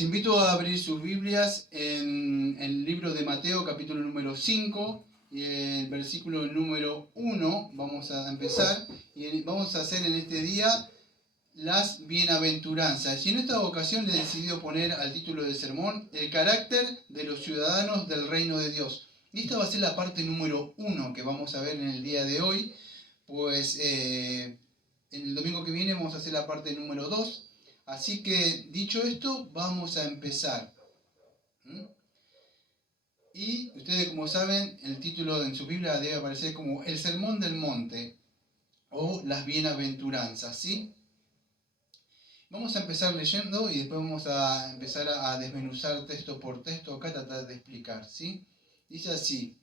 Los invito a abrir sus Biblias en el libro de Mateo, capítulo número 5, y el versículo número 1. Vamos a empezar y vamos a hacer en este día las bienaventuranzas. Y en esta ocasión le he decidido poner al título del sermón el carácter de los ciudadanos del reino de Dios. Y esta va a ser la parte número 1 que vamos a ver en el día de hoy, pues en el domingo que viene vamos a hacer la parte número 2. Así que, dicho esto, vamos a empezar. Y ustedes, como saben, el título en su Biblia debe aparecer como el Sermón del Monte o las Bienaventuranzas, ¿sí? Vamos a empezar leyendo y después vamos a empezar a desmenuzar texto por texto, acá tratar de explicar, ¿sí? Dice así: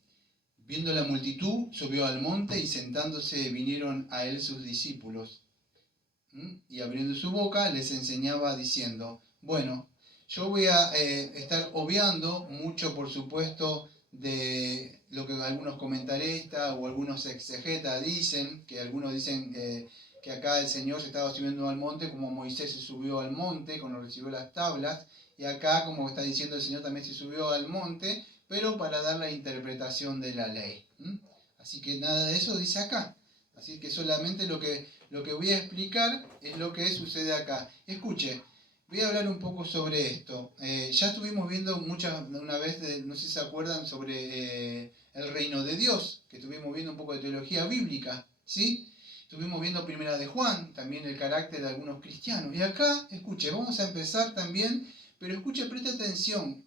viendo la multitud, subió al monte y sentándose vinieron a él sus discípulos. Y abriendo su boca les enseñaba diciendo: bueno, yo voy a estar obviando mucho, por supuesto, de lo que algunos comentaristas o algunos exegetas dicen, que algunos dicen que acá el Señor se estaba subiendo al monte como Moisés se subió al monte cuando recibió las tablas, y acá, como está diciendo el Señor, también se subió al monte, pero para dar la interpretación de la ley. Así que nada de eso dice acá. Así que solamente lo que voy a explicar es lo que sucede acá. Escuche, voy a hablar un poco sobre esto. Ya estuvimos viendo una vez, no sé si se acuerdan, sobre el reino de Dios, que estuvimos viendo un poco de teología bíblica, ¿sí? Estuvimos viendo Primera de Juan, también el carácter de algunos cristianos. Y acá, escuche, vamos a empezar también, pero escuche, preste atención,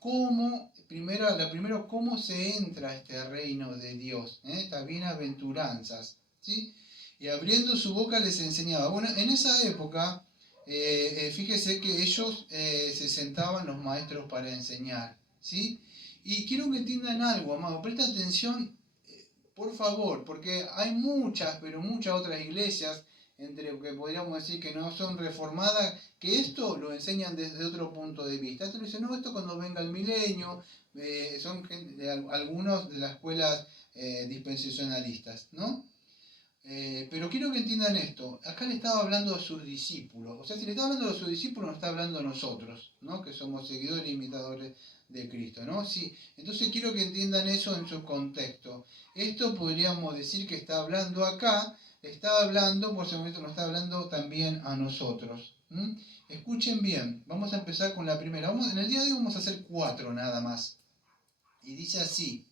primero cómo se entra a este reino de Dios, estas bienaventuranzas, ¿sí? Y abriendo su boca les enseñaba. Bueno, en esa época, fíjese que ellos se sentaban los maestros para enseñar, ¿sí? Y quiero que entiendan algo, amado, presta atención, por favor, porque hay muchas, pero muchas otras iglesias, entre que podríamos decir que no son reformadas, que esto lo enseñan desde otro punto de vista. Esto lo dicen, no, esto cuando venga el milenio, son algunos de las escuelas dispensacionalistas, ¿no? Pero quiero que entiendan esto. Acá le estaba hablando a sus discípulos. O sea, si le está hablando a sus discípulos, nos está hablando a nosotros, ¿no? Que somos seguidores e imitadores de Cristo, ¿no? Sí. Entonces quiero que entiendan eso en su contexto. Esto podríamos decir que está hablando acá, está hablando, por ese momento nos está hablando también a nosotros. Escuchen bien, vamos a empezar con la primera. En el día de hoy vamos a hacer 4 nada más. Y dice así: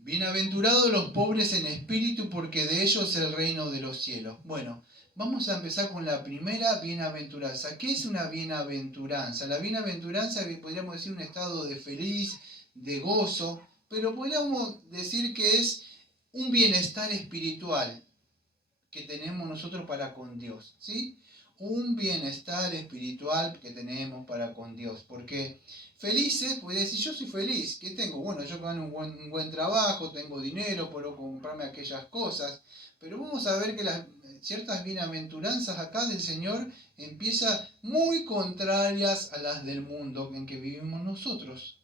bienaventurados los pobres en espíritu, porque de ellos es el reino de los cielos. Bueno, vamos a empezar con la primera bienaventuranza. ¿Qué es una bienaventuranza? La bienaventuranza podríamos decir un estado de feliz, de gozo, pero podríamos decir que es un bienestar espiritual que tenemos nosotros para con Dios, ¿sí? Un bienestar espiritual que tenemos para con Dios. Porque felices, puede decir, yo soy feliz. ¿Qué tengo? Bueno, yo gano un buen trabajo, tengo dinero, puedo comprarme aquellas cosas. Pero vamos a ver que ciertas bienaventuranzas acá del Señor empiezan muy contrarias a las del mundo en que vivimos nosotros.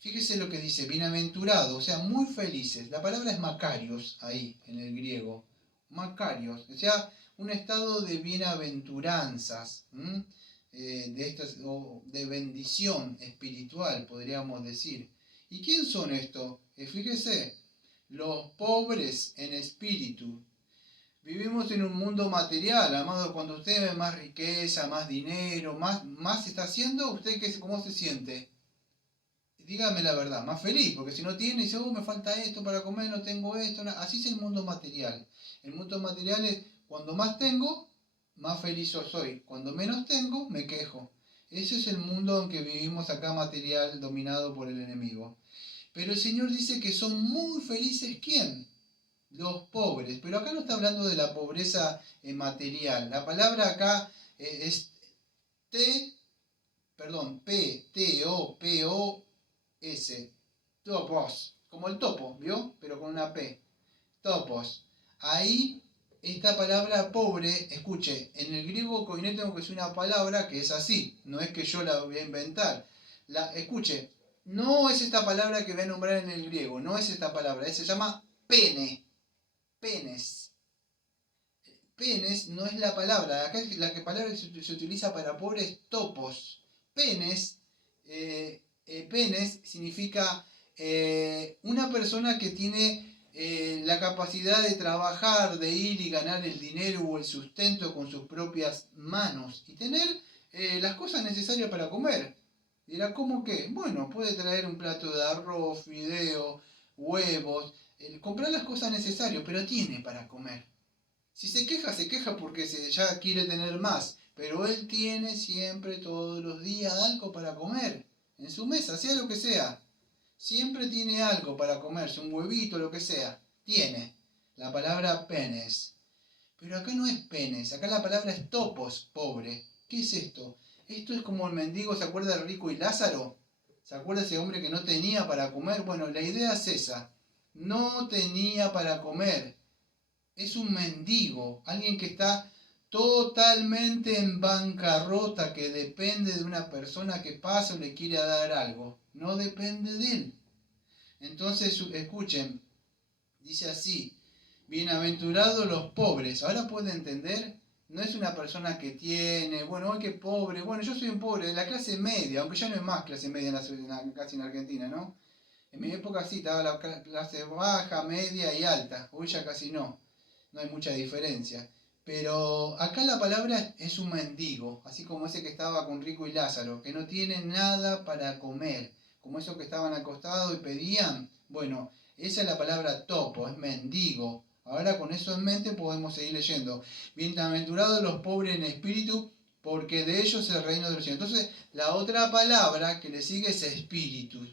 Fíjese lo que dice, bienaventurado, o sea, muy felices. La palabra es makarios ahí, en el griego. Makarios, o sea, un estado de bienaventuranzas, de bendición espiritual, podríamos decir. ¿Y quién son estos? Fíjese, los pobres en espíritu. Vivimos en un mundo material, amado. Cuando usted ve más riqueza, más dinero, más está haciendo, ¿usted cómo se siente? Dígame la verdad, más feliz, porque si no tiene, dice, me falta esto para comer, no tengo esto, así es el mundo material. El mundo material es, cuando más tengo, más feliz yo soy. Cuando menos tengo, me quejo. Ese es el mundo en que vivimos acá, material, dominado por el enemigo. Pero el Señor dice que son muy felices, ¿quién? Los pobres. Pero acá no está hablando de la pobreza material. La palabra acá es P-T-O-P-O-S, topos, como el topo, ¿vio? Pero con una P, topos. Ahí, esta palabra pobre, escuche, en el griego koiné tengo que decir una palabra que es así, no es que yo la voy a inventar. Escuche, no es esta palabra que voy a nombrar en el griego, no es esta palabra, se llama pene, penes. Penes no es la palabra, acá la palabra que se utiliza para pobre es topos. Penes penes significa una persona que tiene la capacidad de trabajar, de ir y ganar el dinero o el sustento con sus propias manos y tener las cosas necesarias para comer. Dirá, ¿cómo qué? Bueno, puede traer un plato de arroz, fideo, huevos, comprar las cosas necesarias, pero tiene para comer. Si se queja porque ya quiere tener más, pero él tiene siempre, todos los días, algo para comer. En su mesa, sea lo que sea. Siempre tiene algo para comerse, un huevito, lo que sea. Tiene. La palabra penes. Pero acá no es penes, acá la palabra es topos, pobre. ¿Qué es esto? Esto es como el mendigo, ¿se acuerda de Rico y Lázaro? ¿Se acuerda ese hombre que no tenía para comer? Bueno, la idea es esa. No tenía para comer. Es un mendigo, alguien que está totalmente en bancarrota, que depende de una persona que pasa o le quiere dar algo. No depende de él. Entonces, escuchen, dice así, bienaventurados los pobres. Ahora puede entender, no es una persona que tiene, bueno, ay, qué pobre, bueno, yo soy un pobre de la clase media, aunque ya no es más clase media casi en Argentina, ¿no? En mi época sí, estaba la clase baja, media y alta, hoy ya casi no, no hay mucha diferencia. Pero acá la palabra es un mendigo, así como ese que estaba con Rico y Lázaro, que no tiene nada para comer, como esos que estaban acostados y pedían. Bueno, esa es la palabra topo, es mendigo. Ahora con eso en mente podemos seguir leyendo. Bienaventurados los pobres en espíritu, porque de ellos es el reino de los cielos. Entonces, la otra palabra que le sigue es espíritu.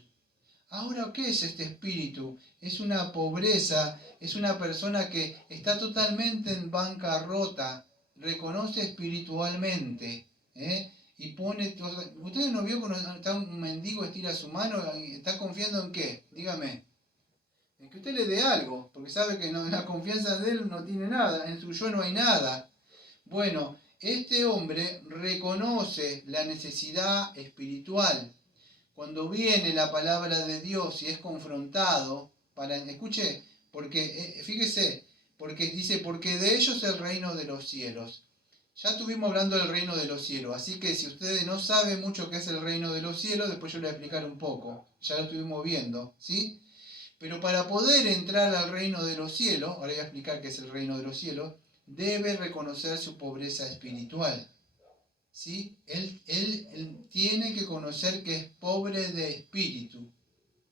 Ahora, ¿qué es este espíritu? Es una pobreza, es una persona que está totalmente en bancarrota, reconoce espiritualmente, ¿eh? Y pone... ¿Ustedes no vio cuando está un mendigo, estira su mano, está confiando en qué? Dígame. En que usted le dé algo, porque sabe que no, la confianza de él no tiene nada, en su yo no hay nada. Bueno, este hombre reconoce la necesidad espiritual. Cuando viene la palabra de Dios y es confrontado, escuche, porque fíjese, porque dice, porque de ellos es el reino de los cielos. Ya estuvimos hablando del reino de los cielos, así que si ustedes no saben mucho qué es el reino de los cielos, después yo les voy a explicar un poco. Ya lo estuvimos viendo, ¿sí? Pero para poder entrar al reino de los cielos, ahora voy a explicar qué es el reino de los cielos, debe reconocer su pobreza espiritual. ¿Sí? Él tiene que conocer que es pobre de espíritu.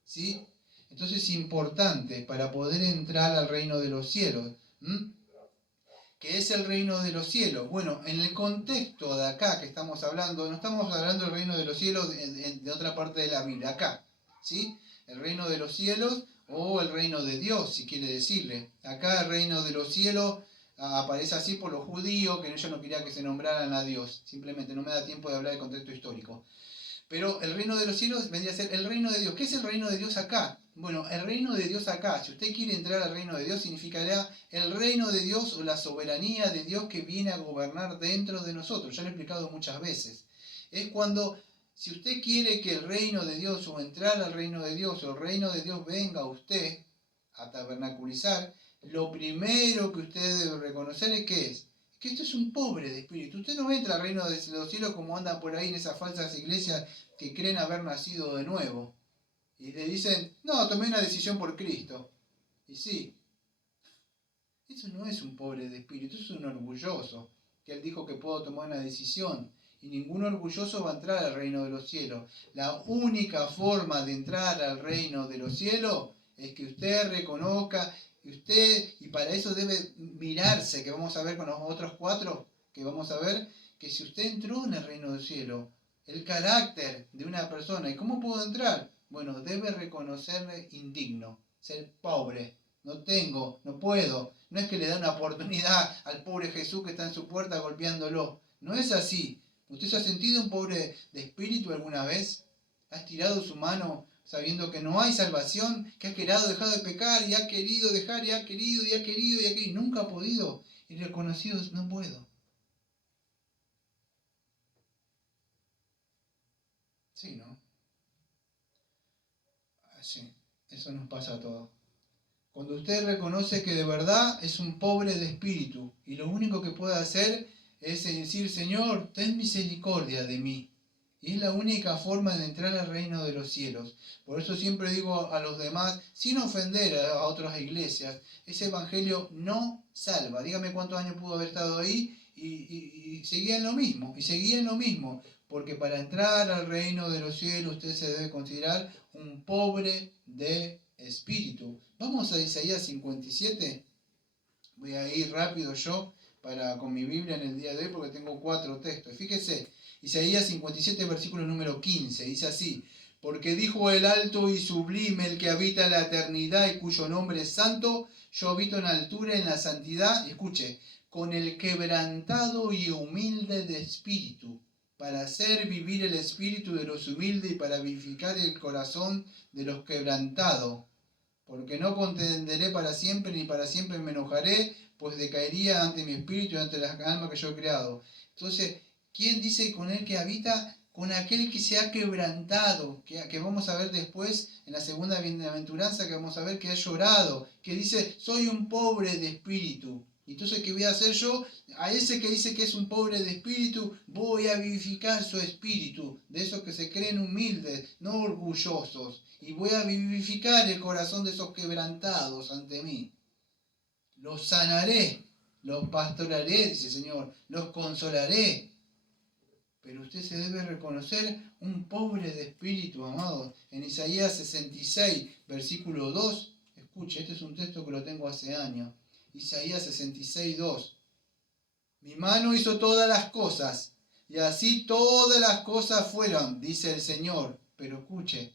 ¿Sí? Entonces es importante para poder entrar al reino de los cielos. ¿Qué es el reino de los cielos? Bueno, en el contexto de acá que estamos hablando, no estamos hablando del reino de los cielos de otra parte de la Biblia, acá. ¿Sí? El reino de los cielos o el reino de Dios, si quiere decirle. Acá el reino de los cielos aparece así por los judíos, que ellos no querían que se nombraran a Dios. Simplemente no me da tiempo de hablar del contexto histórico. Pero el reino de los cielos vendría a ser el reino de Dios. ¿Qué es el reino de Dios acá? Bueno, el reino de Dios acá, si usted quiere entrar al reino de Dios, significará el reino de Dios o la soberanía de Dios que viene a gobernar dentro de nosotros. Ya lo he explicado muchas veces. Es cuando, si usted quiere que el reino de Dios o entrar al reino de Dios o el reino de Dios venga a usted a tabernaculizar, lo primero que usted debe reconocer es que esto es un pobre de espíritu. Usted no entra al reino de los cielos como anda por ahí en esas falsas iglesias que creen haber nacido de nuevo. Y le dicen, no, tomé una decisión por Cristo. Y sí, eso no es un pobre de espíritu, eso es un orgulloso. Que él dijo que puedo tomar una decisión. Y ningún orgulloso va a entrar al reino de los cielos. La única forma de entrar al reino de los cielos es que usted reconozca y para eso debe mirarse, que vamos a ver con los otros 4, que vamos a ver, que si usted entró en el reino del cielo, el carácter de una persona, ¿y cómo puedo entrar? Bueno, debe reconocerle indigno, ser pobre, no tengo, no puedo, no es que le da una oportunidad al pobre Jesús que está en su puerta golpeándolo, no es así. ¿Usted se ha sentido un pobre de espíritu alguna vez? ¿Ha estirado su mano sabiendo que no hay salvación, que ha querido dejar de pecar y ha querido dejar y ha querido y ha querido y ha querido y nunca ha podido? Y reconocido, no puedo. Sí, ¿no? Sí, eso nos pasa a todos. Cuando usted reconoce que de verdad es un pobre de espíritu y lo único que puede hacer es decir, Señor, ten misericordia de mí. Y es la única forma de entrar al reino de los cielos. Por eso siempre digo a los demás, sin ofender a otras iglesias, ese evangelio no salva. Dígame cuántos años pudo haber estado ahí y seguía en lo mismo, y seguía en lo mismo. Porque para entrar al reino de los cielos usted se debe considerar un pobre de espíritu. Vamos a Isaías 57. Voy a ir rápido yo con mi Biblia en el día de hoy porque tengo 4 textos. Fíjese, Isaías 57, versículo número 15, dice así: porque dijo el alto y sublime, el que habita en la eternidad y cuyo nombre es santo, yo habito en altura, en la santidad, y escuche, con el quebrantado y humilde de espíritu, para hacer vivir el espíritu de los humildes y para vivificar el corazón de los quebrantados. Porque no contenderé para siempre, ni para siempre me enojaré, pues decaería ante mi espíritu y ante las almas que yo he creado. Entonces, ¿quién dice con él que habita? Con aquel que se ha quebrantado, que vamos a ver después en la segunda bienaventuranza, que vamos a ver que ha llorado, que dice, soy un pobre de espíritu. Entonces, ¿qué voy a hacer yo? A ese que dice que es un pobre de espíritu, voy a vivificar su espíritu, de esos que se creen humildes, no orgullosos, y voy a vivificar el corazón de esos quebrantados ante mí. Los sanaré, los pastorearé, dice el Señor, los consolaré. Pero usted se debe reconocer un pobre de espíritu, amados. En Isaías 66, versículo 2, escuche, este es un texto que lo tengo hace años. Isaías 66, 2. Mi mano hizo todas las cosas, y así todas las cosas fueron, dice el Señor. Pero escuche,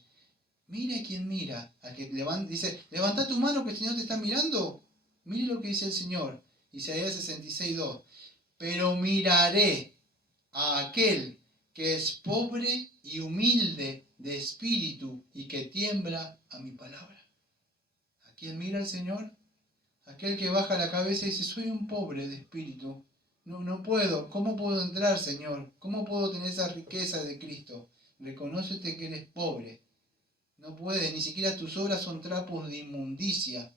mire quién mira, al que dice, levanta tu mano que el Señor te está mirando. Mire lo que dice el Señor, Isaías 66, 2. Pero miraré a aquel que es pobre y humilde de espíritu y que tiembla a mi palabra. ¿A quién mira el Señor? Aquel que baja la cabeza y dice, soy un pobre de espíritu. No puedo. ¿Cómo puedo entrar, Señor? ¿Cómo puedo tener esa riqueza de Cristo? Reconócete que eres pobre. No puedes, ni siquiera tus obras son trapos de inmundicia.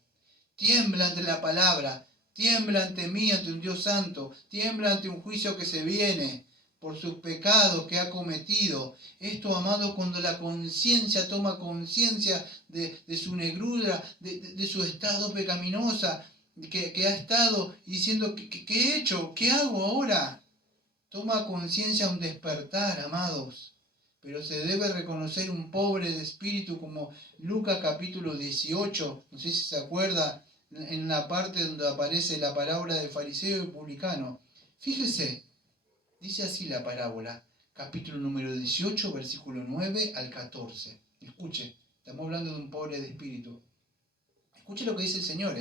Tiembla ante la palabra, tiembla ante mí, ante un Dios santo, tiembla ante un juicio que se viene por sus pecados que ha cometido. Esto, amado, cuando la conciencia toma conciencia de su negrura, de su estado pecaminosa, que ha estado diciendo, ¿qué he hecho? ¿Qué hago ahora? Toma conciencia, un despertar, amados. Pero se debe reconocer un pobre de espíritu, como Lucas capítulo 18, no sé si se acuerda, en la parte donde aparece la parábola del fariseo y publicano. Fíjese, dice así la parábola, capítulo número 18, versículo 9 al 14. Escuche, estamos hablando de un pobre de espíritu. Escuche lo que dice el Señor,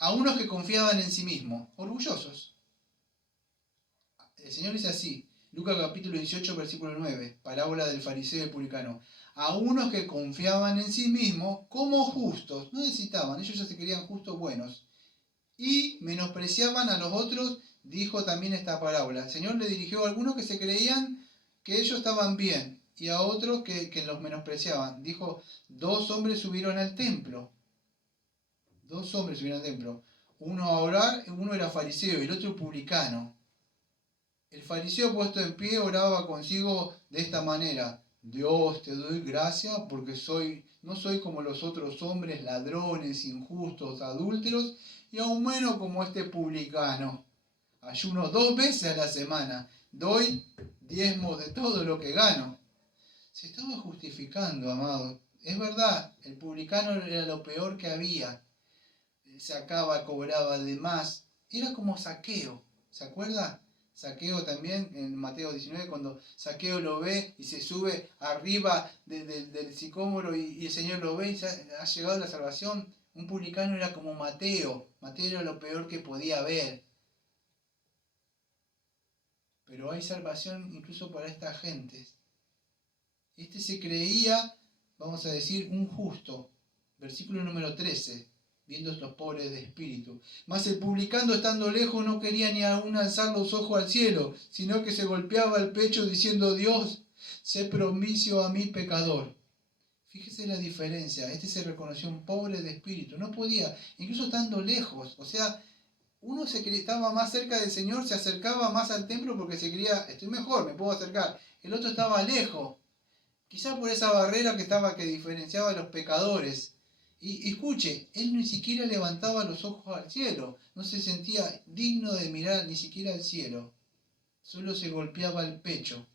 a unos que confiaban en sí mismos, orgullosos. El Señor dice así, Lucas capítulo 18, versículo 9, parábola del fariseo y publicano. A unos que confiaban en sí mismos como justos, no necesitaban, ellos ya se querían justos buenos, y menospreciaban a los otros, dijo también esta parábola. El Señor le dirigió a algunos que se creían que ellos estaban bien, y a otros que los menospreciaban. Dijo, 2 hombres subieron al templo. 2 hombres subieron al templo. Uno a orar, uno era fariseo y el otro publicano. El fariseo puesto en pie oraba consigo de esta manera: Dios, te doy gracias porque no soy como los otros hombres, ladrones, injustos, adúlteros, y aún menos como este publicano. Ayuno 2 veces a la semana, doy diezmos de todo lo que gano. Se estaba justificando, amado. Es verdad, el publicano era lo peor que había. Sacaba, cobraba de más. Era como Zaqueo, ¿se acuerda? Zaqueo también, en Mateo 19, cuando Zaqueo lo ve y se sube arriba del sicómoro y el Señor lo ve y ha llegado la salvación. Un publicano era como Mateo. Mateo era lo peor que podía haber. Pero hay salvación incluso para estas gentes. Este se creía, vamos a decir, un justo. Versículo número 13. Viendo estos pobres de espíritu. Mas el publicano, estando lejos, no quería ni aún alzar los ojos al cielo, sino que se golpeaba el pecho diciendo: Dios, sé propicio a mí pecador. Fíjese la diferencia. Este se reconoció un pobre de espíritu. No podía, incluso estando lejos. O sea, Uno estaba más cerca del Señor, se acercaba más al templo porque se creía, estoy mejor, me puedo acercar. El otro estaba lejos, quizás por esa barrera que diferenciaba a los pecadores. Y escuche, él ni siquiera levantaba los ojos al cielo, no se sentía digno de mirar ni siquiera al cielo. Solo se golpeaba el pecho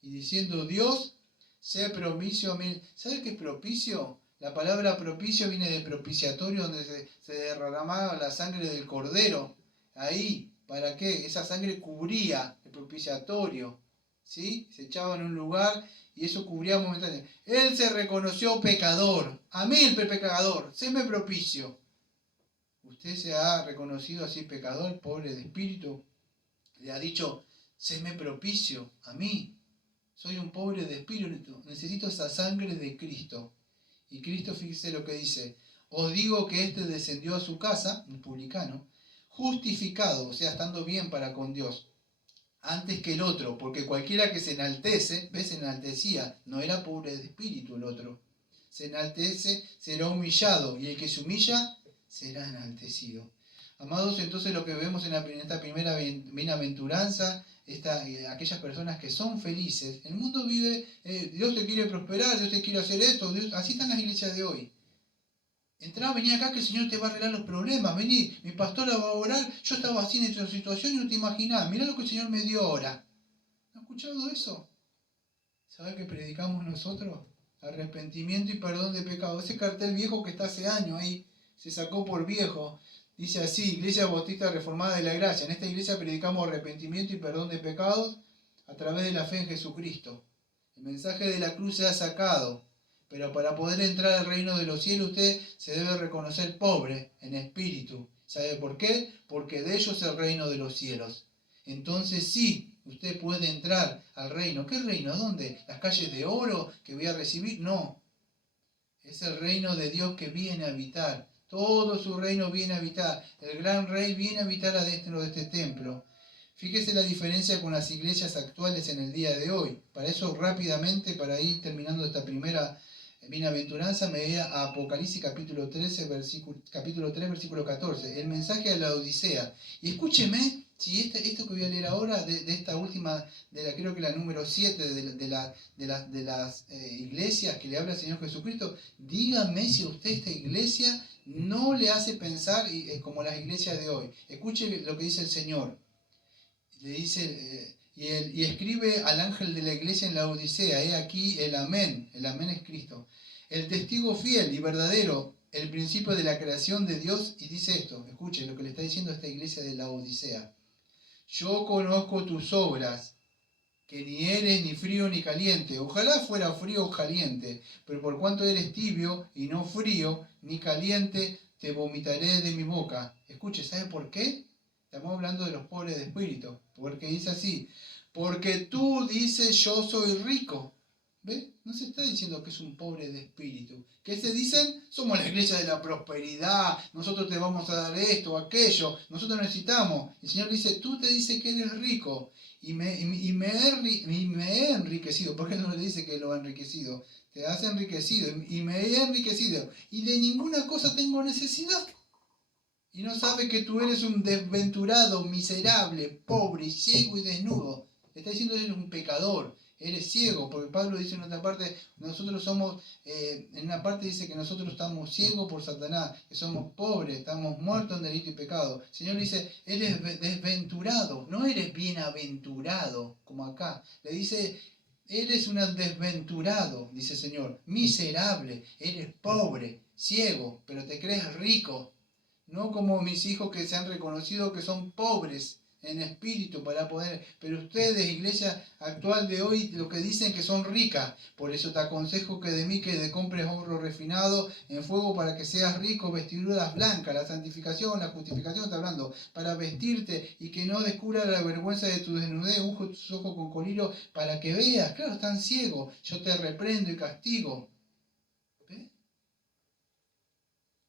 y diciendo, Dios, sé propicio a mí. ¿Sabe qué es propicio? La palabra propicio viene de propiciatorio, donde se derramaba la sangre del cordero. Ahí, ¿para qué? Esa sangre cubría el propiciatorio, ¿sí? Se echaba en un lugar y eso cubría momentáneamente. Él se reconoció pecador. A mí el pecador, séme propicio. ¿Usted se ha reconocido así pecador, pobre de espíritu? Le ha dicho, séme propicio a mí. Soy un pobre de espíritu, necesito esa sangre de Cristo. Y Cristo, fíjese lo que dice, os digo que éste descendió a su casa, un publicano, justificado, o sea, estando bien para con Dios, antes que el otro, porque cualquiera que se enaltece, ¿ves? Se enaltecía, no era pobre de espíritu el otro. Se enaltece, será humillado, y el que se humilla, será enaltecido. Amados, entonces lo que vemos en esta primera bienaventuranza, aquellas personas que son felices, el mundo vive, Dios te quiere prosperar, Dios te quiere hacer esto, así están las iglesias de hoy. Entrá, vení acá que el Señor te va a arreglar los problemas, vení, mi pastora va a orar, yo estaba así en esta situación y no te imaginás, mirá lo que el Señor me dio ahora. ¿Has escuchado eso? ¿Sabés qué predicamos nosotros? Arrepentimiento y perdón de pecado. Ese cartel viejo que está hace años ahí, se sacó por viejo. Dice así, Iglesia Bautista Reformada de la Gracia. En esta iglesia predicamos arrepentimiento y perdón de pecados a través de la fe en Jesucristo. El mensaje de la cruz se ha sacado, pero para poder entrar al reino de los cielos usted se debe reconocer pobre en espíritu. ¿Sabe por qué? Porque de ellos es el reino de los cielos. Entonces sí, usted puede entrar al reino. ¿Qué reino? ¿Dónde? ¿Las calles de oro que voy a recibir? No. Es el reino de Dios que viene a habitar. Todo su reino viene a habitar. El gran rey viene a habitar adentro de este templo. Fíjese la diferencia con las iglesias actuales en el día de hoy. Para eso rápidamente, para ir terminando esta primera bienaventuranza, me voy a Apocalipsis capítulo 3, versículo 14. El mensaje a la Odisea. Y escúcheme, si esto que voy a leer ahora, de esta última, creo que la número 7 de las iglesias que le habla el Señor Jesucristo, dígame si a usted esta iglesia no le hace pensar como las iglesias de hoy. Escuche lo que dice el Señor. Le dice, y escribe al ángel de la iglesia en la Odisea, he aquí el amén es Cristo, el testigo fiel y verdadero, el principio de la creación de Dios, y dice esto, escuchen lo que le está diciendo a esta iglesia de la Odisea, yo conozco tus obras, que ni eres ni frío ni caliente, ojalá fuera frío o caliente, pero por cuanto eres tibio y no frío ni caliente, te vomitaré de mi boca. Escuche, ¿sabe por qué? Estamos hablando de los pobres de espíritu, porque dice así, porque tú dices yo soy rico. ¿Ve? No se está diciendo que es un pobre de espíritu. ¿Qué se dicen? Somos la iglesia de la prosperidad, nosotros te vamos a dar esto o aquello, nosotros necesitamos. El Señor dice, tú te dices que eres rico y me he enriquecido. ¿Por qué no le dice que lo ha enriquecido? Te has enriquecido y me he enriquecido y de ninguna cosa tengo necesidad. Y no sabe que tú eres un desventurado, miserable, pobre, ciego y desnudo. Le está diciendo que eres un pecador, eres ciego, porque Pablo dice en otra parte, nosotros somos, en una parte dice que nosotros estamos ciegos por Satanás, que somos pobres, estamos muertos en delito y pecado. El Señor dice, eres desventurado, no eres bienaventurado, como acá. Le dice, eres un desventurado, dice el Señor, miserable, eres pobre, ciego, pero te crees rico. No como mis hijos que se han reconocido que son pobres en espíritu para poder... Pero ustedes, iglesia actual de hoy, lo que dicen que son ricas. Por eso te aconsejo que de mí que te compres oro refinado en fuego para que seas rico, vestiduras blancas, la santificación, la justificación, está hablando, para vestirte y que no descubra la vergüenza de tu desnudez, unge tus ojos con colirio para que veas. Claro, están ciegos. Yo te reprendo y castigo.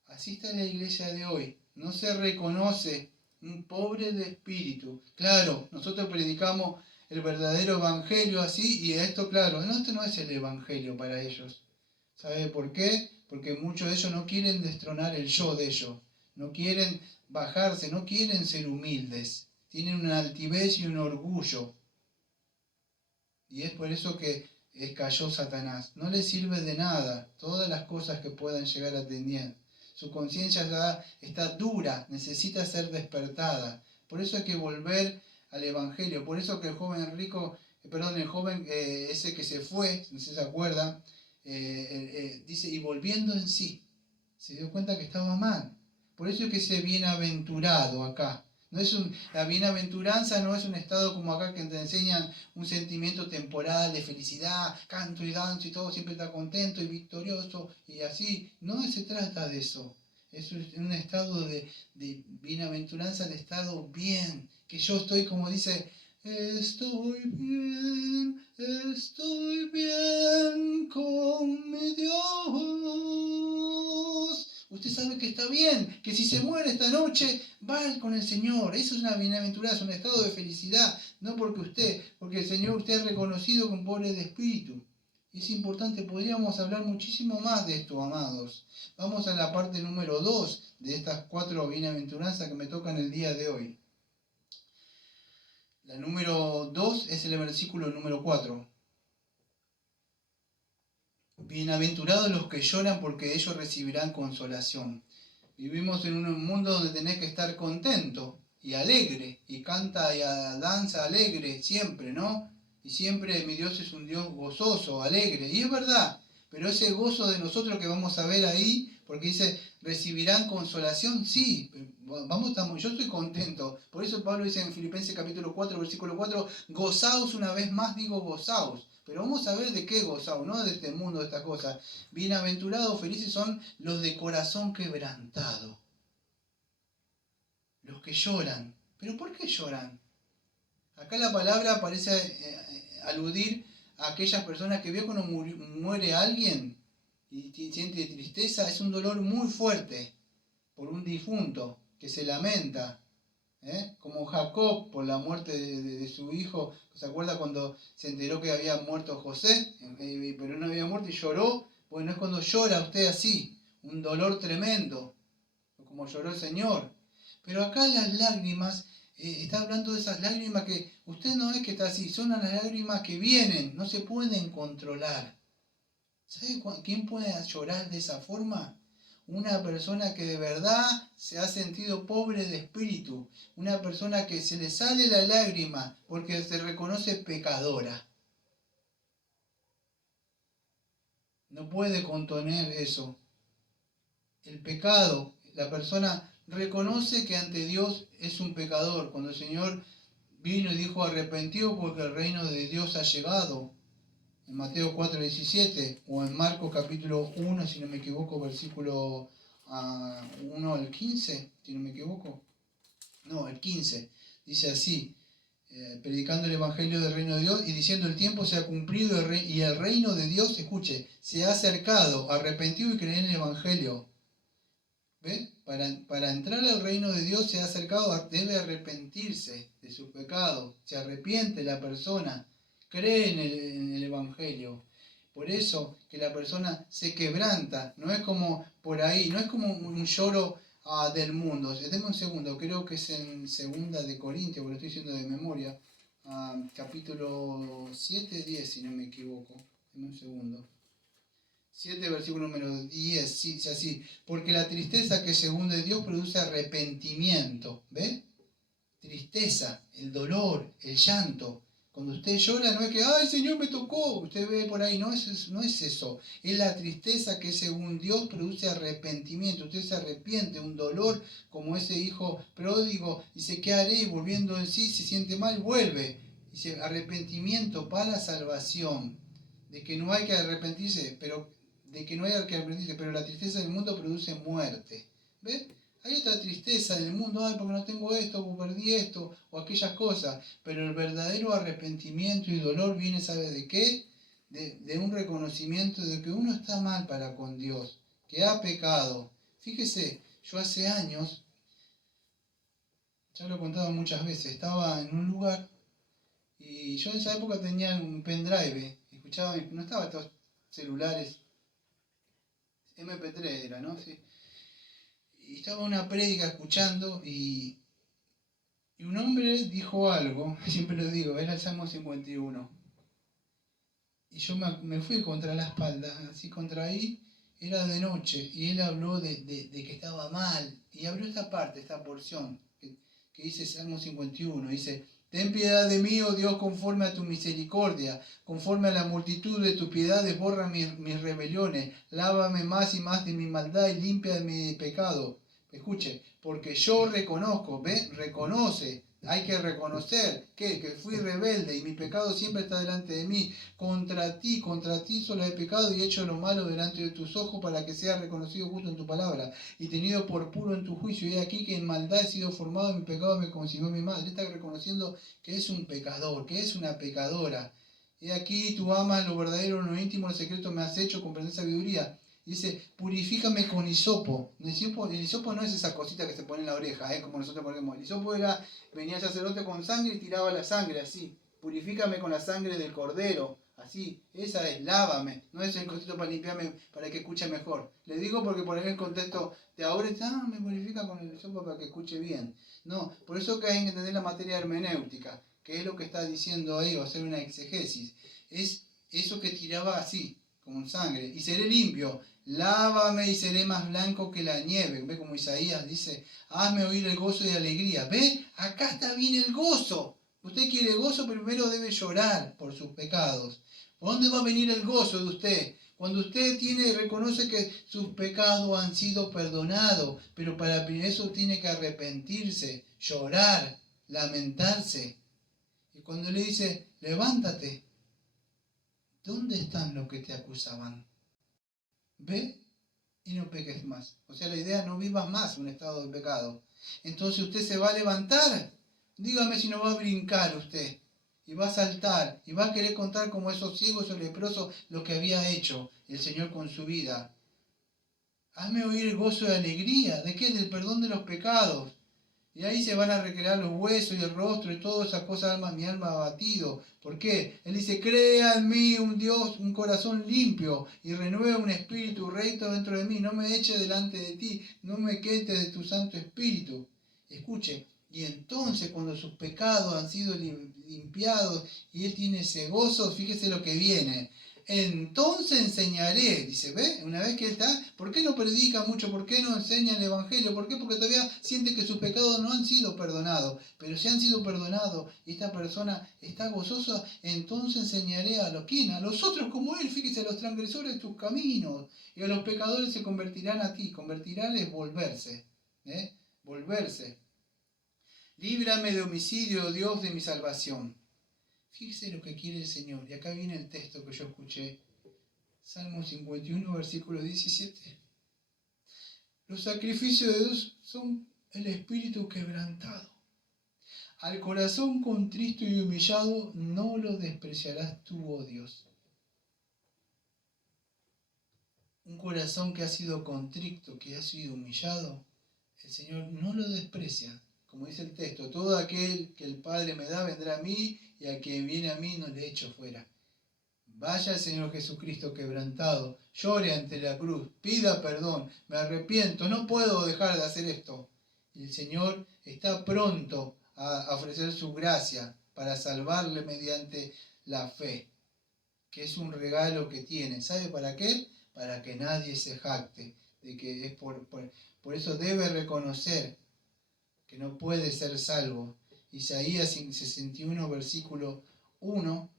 Así está la iglesia de hoy. No se reconoce un pobre de espíritu. Claro, nosotros predicamos el verdadero evangelio así y esto, claro, no, esto no es el evangelio para ellos. ¿Sabe por qué? Porque muchos de ellos no quieren destronar el yo de ellos. no quieren bajarse, no quieren ser humildes. Tienen una altivez y un orgullo. Y es por eso que cayó Satanás. No le sirve de nada todas las cosas que puedan llegar a tener. Su conciencia ya está dura, necesita ser despertada. Por eso hay que volver al Evangelio. Por eso que el joven rico, el joven ese que se fue, no sé si se acuerdan, dice, y volviendo en sí, se dio cuenta que estaba mal. Por eso es que ese bienaventurado acá. La bienaventuranza no es un estado como acá que te enseñan un sentimiento temporal de felicidad, canto y danzo y todo, siempre está contento y victorioso y así. No se trata de eso. Es un estado de bienaventuranza, de estado bien. Que yo estoy, como dice, estoy bien con mi Dios. Usted sabe que está bien, que si se muere esta noche, va con el Señor. Eso es una bienaventuranza, es un estado de felicidad. No porque el Señor usted es reconocido como pobre de espíritu. Es importante, podríamos hablar muchísimo más de esto, amados. Vamos a la parte número 2 de estas 4 bienaventuranzas que me tocan el día de hoy. La número 2 es el versículo número 4. Bienaventurados los que lloran porque ellos recibirán consolación. Vivimos en un mundo donde tenés que estar contento y alegre, y canta y danza alegre siempre, ¿no? Y siempre mi Dios es un Dios gozoso, alegre, y es verdad, pero ese gozo de nosotros que vamos a ver ahí, porque dice, recibirán consolación, sí, yo estoy contento, por eso Pablo dice en Filipenses capítulo 4, versículo 4, gozaos una vez más, digo gozaos. Pero vamos a ver de qué gozaos, no de este mundo, de estas cosas. Bienaventurados, felices son los de corazón quebrantado. Los que lloran. ¿Pero por qué lloran? Acá la palabra parece aludir a aquellas personas que veo cuando muere alguien y siente tristeza. Es un dolor muy fuerte por un difunto que se lamenta. Como Jacob por la muerte de su hijo. ¿Se acuerda cuando se enteró que había muerto José? Pero no había muerto y lloró. Bueno, es cuando llora usted así, un dolor tremendo, como lloró el Señor. Pero acá las lágrimas, está hablando de esas lágrimas que usted no es que está así, son las lágrimas que vienen, no se pueden controlar. ¿Sabe quién puede llorar de esa forma? Una persona que de verdad se ha sentido pobre de espíritu, una persona que se le sale la lágrima porque se reconoce pecadora. No puede contener eso. El pecado, la persona reconoce que ante Dios es un pecador. Cuando el Señor vino y dijo arrepentido porque el reino de Dios ha llegado, en Mateo 4:17, o en Marcos capítulo 1, si no me equivoco, versículo 1 al 15, si no me equivoco. No, el 15. Dice así, predicando el Evangelio del reino de Dios y diciendo el tiempo se ha cumplido y el reino de Dios, escuche, se ha acercado, arrepentido y creer en el Evangelio. ¿Ve? Para entrar al reino de Dios se ha acercado, debe arrepentirse de su pecado, se arrepiente la persona, cree en el Evangelio. Por eso que la persona se quebranta, no es como por ahí, no es como un lloro del mundo. Denme un segundo, creo que es en 2 de Corintios, porque lo estoy diciendo de memoria, capítulo 7, 10, si no me equivoco. Denme un segundo. 7, versículo número 10, dice así, porque la tristeza que según de Dios produce arrepentimiento, ¿ve? Tristeza, el dolor, el llanto. Cuando usted llora no es que, ¡ay, Señor, me tocó! Usted ve por ahí, no es eso. Es la tristeza que según Dios produce arrepentimiento. Usted se arrepiente, un dolor como ese hijo pródigo, dice, ¿qué haré? Volviendo en sí, se siente mal, vuelve. Dice, arrepentimiento para salvación. De que no hay que arrepentirse, pero la tristeza del mundo produce muerte. ¿Ves? Hay otra tristeza en el mundo, ay, porque no tengo esto, o perdí esto, o aquellas cosas. Pero el verdadero arrepentimiento y dolor viene, ¿sabe de qué? De un reconocimiento de que uno está mal para con Dios, que ha pecado. Fíjese, yo hace años, ya lo he contado muchas veces, estaba en un lugar y yo en esa época tenía un pendrive, escuchaba, no estaba estos celulares, MP3 era, ¿no? Sí. estaba en una prédica escuchando y un hombre dijo algo, siempre lo digo, era el Salmo 51. Y yo me fui contra la espalda, así contra ahí, era de noche, y él habló de que estaba mal, y abrió esta parte, esta porción, que dice Salmo 51, dice, ten piedad de mí, oh Dios, conforme a tu misericordia, conforme a la multitud de tus piedades, borra mis rebeliones, lávame más y más de mi maldad y limpia de mi pecado. Escuche, porque yo reconozco, ¿ve? Reconoce, hay que reconocer que fui rebelde y mi pecado siempre está delante de mí. Contra ti solo he pecado y he hecho lo malo delante de tus ojos para que sea reconocido justo en tu palabra y tenido por puro en tu juicio. Y he aquí que en maldad he sido formado, en mi pecado me concibió mi madre. Está reconociendo que es un pecador, que es una pecadora. He aquí tú amas lo verdadero, lo íntimo, lo secreto me has hecho comprender sabiduría. Dice, purifícame con hisopo. El hisopo no es esa cosita que se pone en la oreja, como nosotros ponemos. El hisopo era, venía el sacerdote con sangre y tiraba la sangre así. Purifícame con la sangre del cordero. Así, esa es, lávame. No es el cosito para limpiarme, para que escuche mejor. Le digo porque por ahí en el contexto de ahora está, me purifica con el hisopo para que escuche bien. No, por eso que hay que entender la materia hermenéutica, que es lo que está diciendo ahí, o hacer una exegesis. Es eso que tiraba así, con sangre. Y seré limpio. Lávame y seré más blanco que la nieve. ¿Ve como Isaías dice? Hazme oír el gozo y alegría. ¿Ve? Acá está bien el gozo. Usted quiere gozo, primero debe llorar por sus pecados. ¿Por dónde va a venir el gozo de usted? Cuando usted reconoce que sus pecados han sido perdonados, pero para eso tiene que arrepentirse, llorar, lamentarse. Y cuando le dice, levántate, ¿dónde están los que te acusaban? Ve y no peques más. O sea, la idea, no vivas más un estado de pecado. Entonces usted se va a levantar. Dígame si no va a brincar usted. Y va a saltar. Y va a querer contar como esos ciegos o leprosos lo que había hecho el Señor con su vida. Hazme oír el gozo de alegría. ¿De qué? Del perdón de los pecados. Y ahí se van a recrear los huesos y el rostro y todas esas cosas, mi alma abatido. ¿Por qué? Él dice, crea en mí un Dios, un corazón limpio y renueva un espíritu recto dentro de mí. No me eche delante de ti, no me quites de tu Santo Espíritu. Escuche, y entonces cuando sus pecados han sido limpiados y él tiene ese gozo, fíjese lo que viene. Entonces enseñaré, dice, ¿ve? Una vez que él está, ¿por qué no predica mucho? ¿Por qué no enseña el Evangelio? ¿Por qué? Porque todavía siente que sus pecados no han sido perdonados. Pero si han sido perdonados y esta persona está gozosa, entonces enseñaré a ¿quién? A los otros como él, fíjese, a los transgresores de tus caminos. Y a los pecadores se convertirán a ti. Convertirán es volverse. Volverse. Líbrame de homicidio, Dios de mi salvación. Fíjese lo que quiere el Señor. Y acá viene el texto que yo escuché. Salmo 51, versículo 17. Los sacrificios de Dios son el espíritu quebrantado. Al corazón contristo y humillado no lo despreciarás tú, oh Dios. Un corazón que ha sido contrito, que ha sido humillado, el Señor no lo desprecia. Como dice el texto, todo aquel que el Padre me da vendrá a mí, y a quien viene a mí no le echo fuera. Vaya el Señor Jesucristo quebrantado, llore ante la cruz, pida perdón, me arrepiento, no puedo dejar de hacer esto. Y el Señor está pronto a ofrecer su gracia para salvarle mediante la fe, que es un regalo que tiene. ¿Sabe para qué? Para que nadie se jacte, de que es por eso debe reconocer que no puede ser salvo. Isaías 61, versículo 1.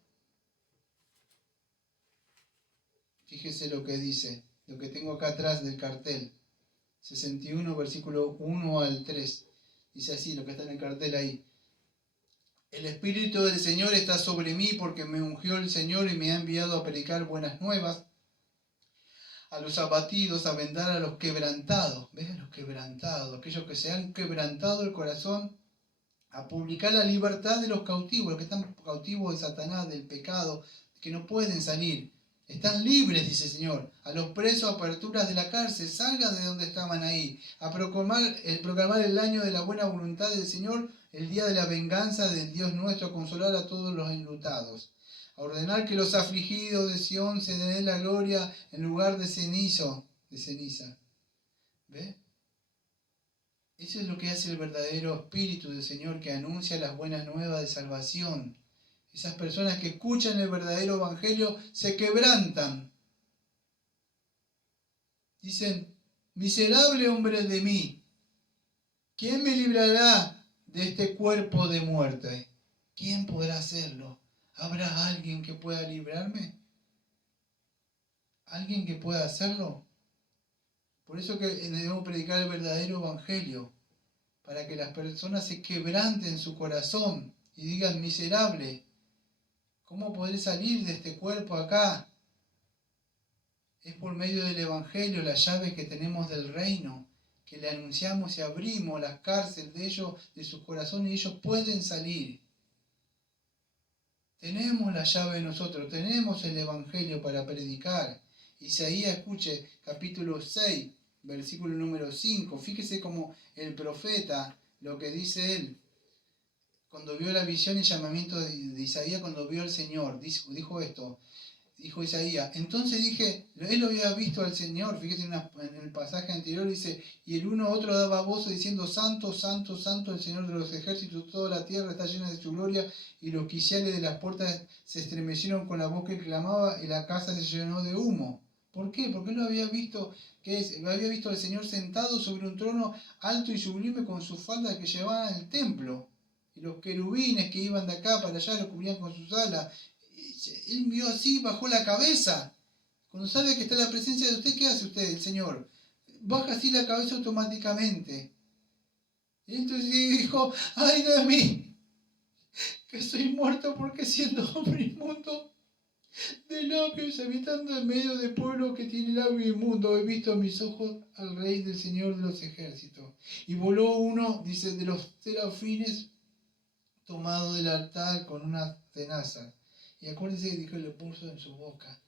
Fíjese lo que dice, lo que tengo acá atrás del cartel. 61, versículo 1 al 3. Dice así, lo que está en el cartel ahí. El Espíritu del Señor está sobre mí porque me ungió el Señor y me ha enviado a predicar buenas nuevas a los abatidos, a vendar a los quebrantados. ¿Ves? A los quebrantados, aquellos que se han quebrantado el corazón, a publicar la libertad de los cautivos, los que están cautivos de Satanás, del pecado, que no pueden salir. Están libres, dice el Señor. A los presos, aperturas de la cárcel, salgan de donde estaban ahí. A proclamar el año de la buena voluntad del Señor, el día de la venganza del Dios nuestro, a consolar a todos los enlutados. A ordenar que los afligidos de Sión se den la gloria en lugar de ceniza. ¿Ve? Eso es lo que hace el verdadero Espíritu del Señor, que anuncia las buenas nuevas de salvación. Esas personas que escuchan el verdadero Evangelio se quebrantan. Dicen, miserable hombre de mí, ¿quién me librará de este cuerpo de muerte? ¿Quién podrá hacerlo? ¿Habrá alguien que pueda librarme? ¿Alguien que pueda hacerlo? Por eso que debemos predicar el verdadero Evangelio, para que las personas se quebranten su corazón y digan, miserable, ¿cómo podré salir de este cuerpo acá? Es por medio del Evangelio, la llave que tenemos del reino, que le anunciamos y abrimos las cárceles de ellos, de sus corazones, y ellos pueden salir. Tenemos la llave nosotros, tenemos el Evangelio para predicar. Isaías, escuche, capítulo 6, versículo número 5. Fíjese cómo el profeta, lo que dice él, cuando vio la visión y llamamiento de Isaías, cuando vio al Señor, dijo esto. Dijo Isaías, entonces dije, él lo había visto al Señor, fíjese en el pasaje anterior, dice, y el uno a otro daba voces diciendo, santo, santo, santo, el Señor de los ejércitos, toda la tierra está llena de su gloria, y los quiciales de las puertas se estremecieron con la voz que clamaba, y la casa se llenó de humo. ¿Por qué? Porque él lo había visto, lo había visto al Señor sentado sobre un trono alto y sublime con sus faldas que llevaban al templo, y los querubines que iban de acá para allá lo cubrían con sus alas. Él vio así, bajó la cabeza. Cuando sabe que está en la presencia de usted, ¿qué hace usted, el Señor? Baja así la cabeza automáticamente. Y entonces dijo, ay de mí, que soy muerto porque siendo hombre inmundo, de labios, habitando en medio de pueblo que tiene labio inmundo, he visto a mis ojos al Rey del Señor de los ejércitos. Y voló uno, dice, de los serafines, tomado del altar con una tenaza. Y acuérdense que dijo, le puso en su boca.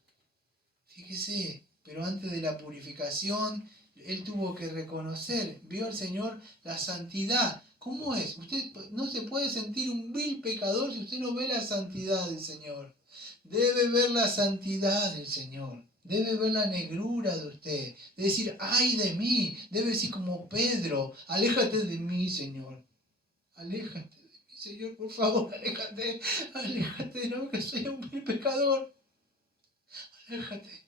Fíjese, pero antes de la purificación, él tuvo que reconocer, vio al Señor la santidad. ¿Cómo es? Usted no se puede sentir un vil pecador si usted no ve la santidad del Señor. Debe ver la santidad del Señor. Debe ver la negrura de usted. De decir, ay de mí. Debe decir como Pedro, aléjate de mí, Señor. Aléjate de mí, Señor, por favor, aléjate. Aléjate, no, que soy un vil pecador. Aléjate.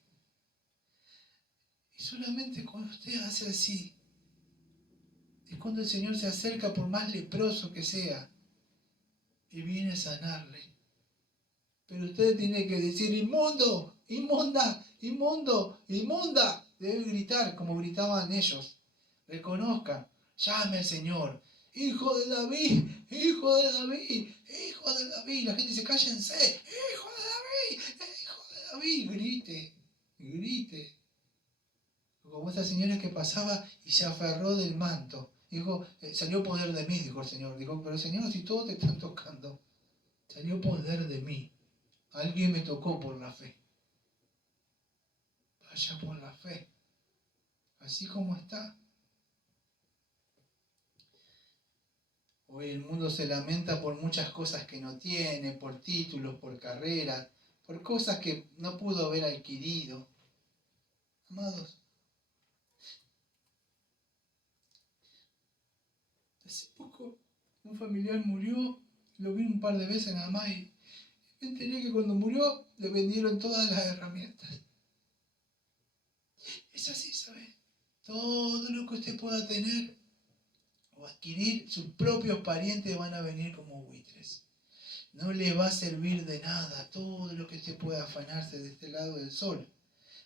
Y solamente cuando usted hace así, es cuando el Señor se acerca, por más leproso que sea, y viene a sanarle. Pero usted tiene que decir, inmundo, inmunda, inmundo, inmunda. Debe gritar como gritaban ellos. Reconozca, llame al Señor. Hijo de David, hijo de David, hijo de David. La gente dice, cállense, hijo de David, hijo de David. Grite, grite. Como esta señora que pasaba y se aferró del manto. Dijo, salió poder de mí, dijo el Señor. Dijo, pero Señor, si todos te están tocando, salió poder de mí. Alguien me tocó por la fe. Vaya por la fe. Así como está. Hoy el mundo se lamenta por muchas cosas que no tiene, por títulos, por carreras, por cosas que no pudo haber adquirido. Amados, hace poco un familiar murió, lo vi un par de veces nada más y me enteré que cuando murió le vendieron todas las herramientas. Es así, ¿sabe? Todo lo que usted pueda tener o adquirir, sus propios parientes van a venir como buitres. No le va a servir de nada todo lo que usted pueda afanarse de este lado del sol.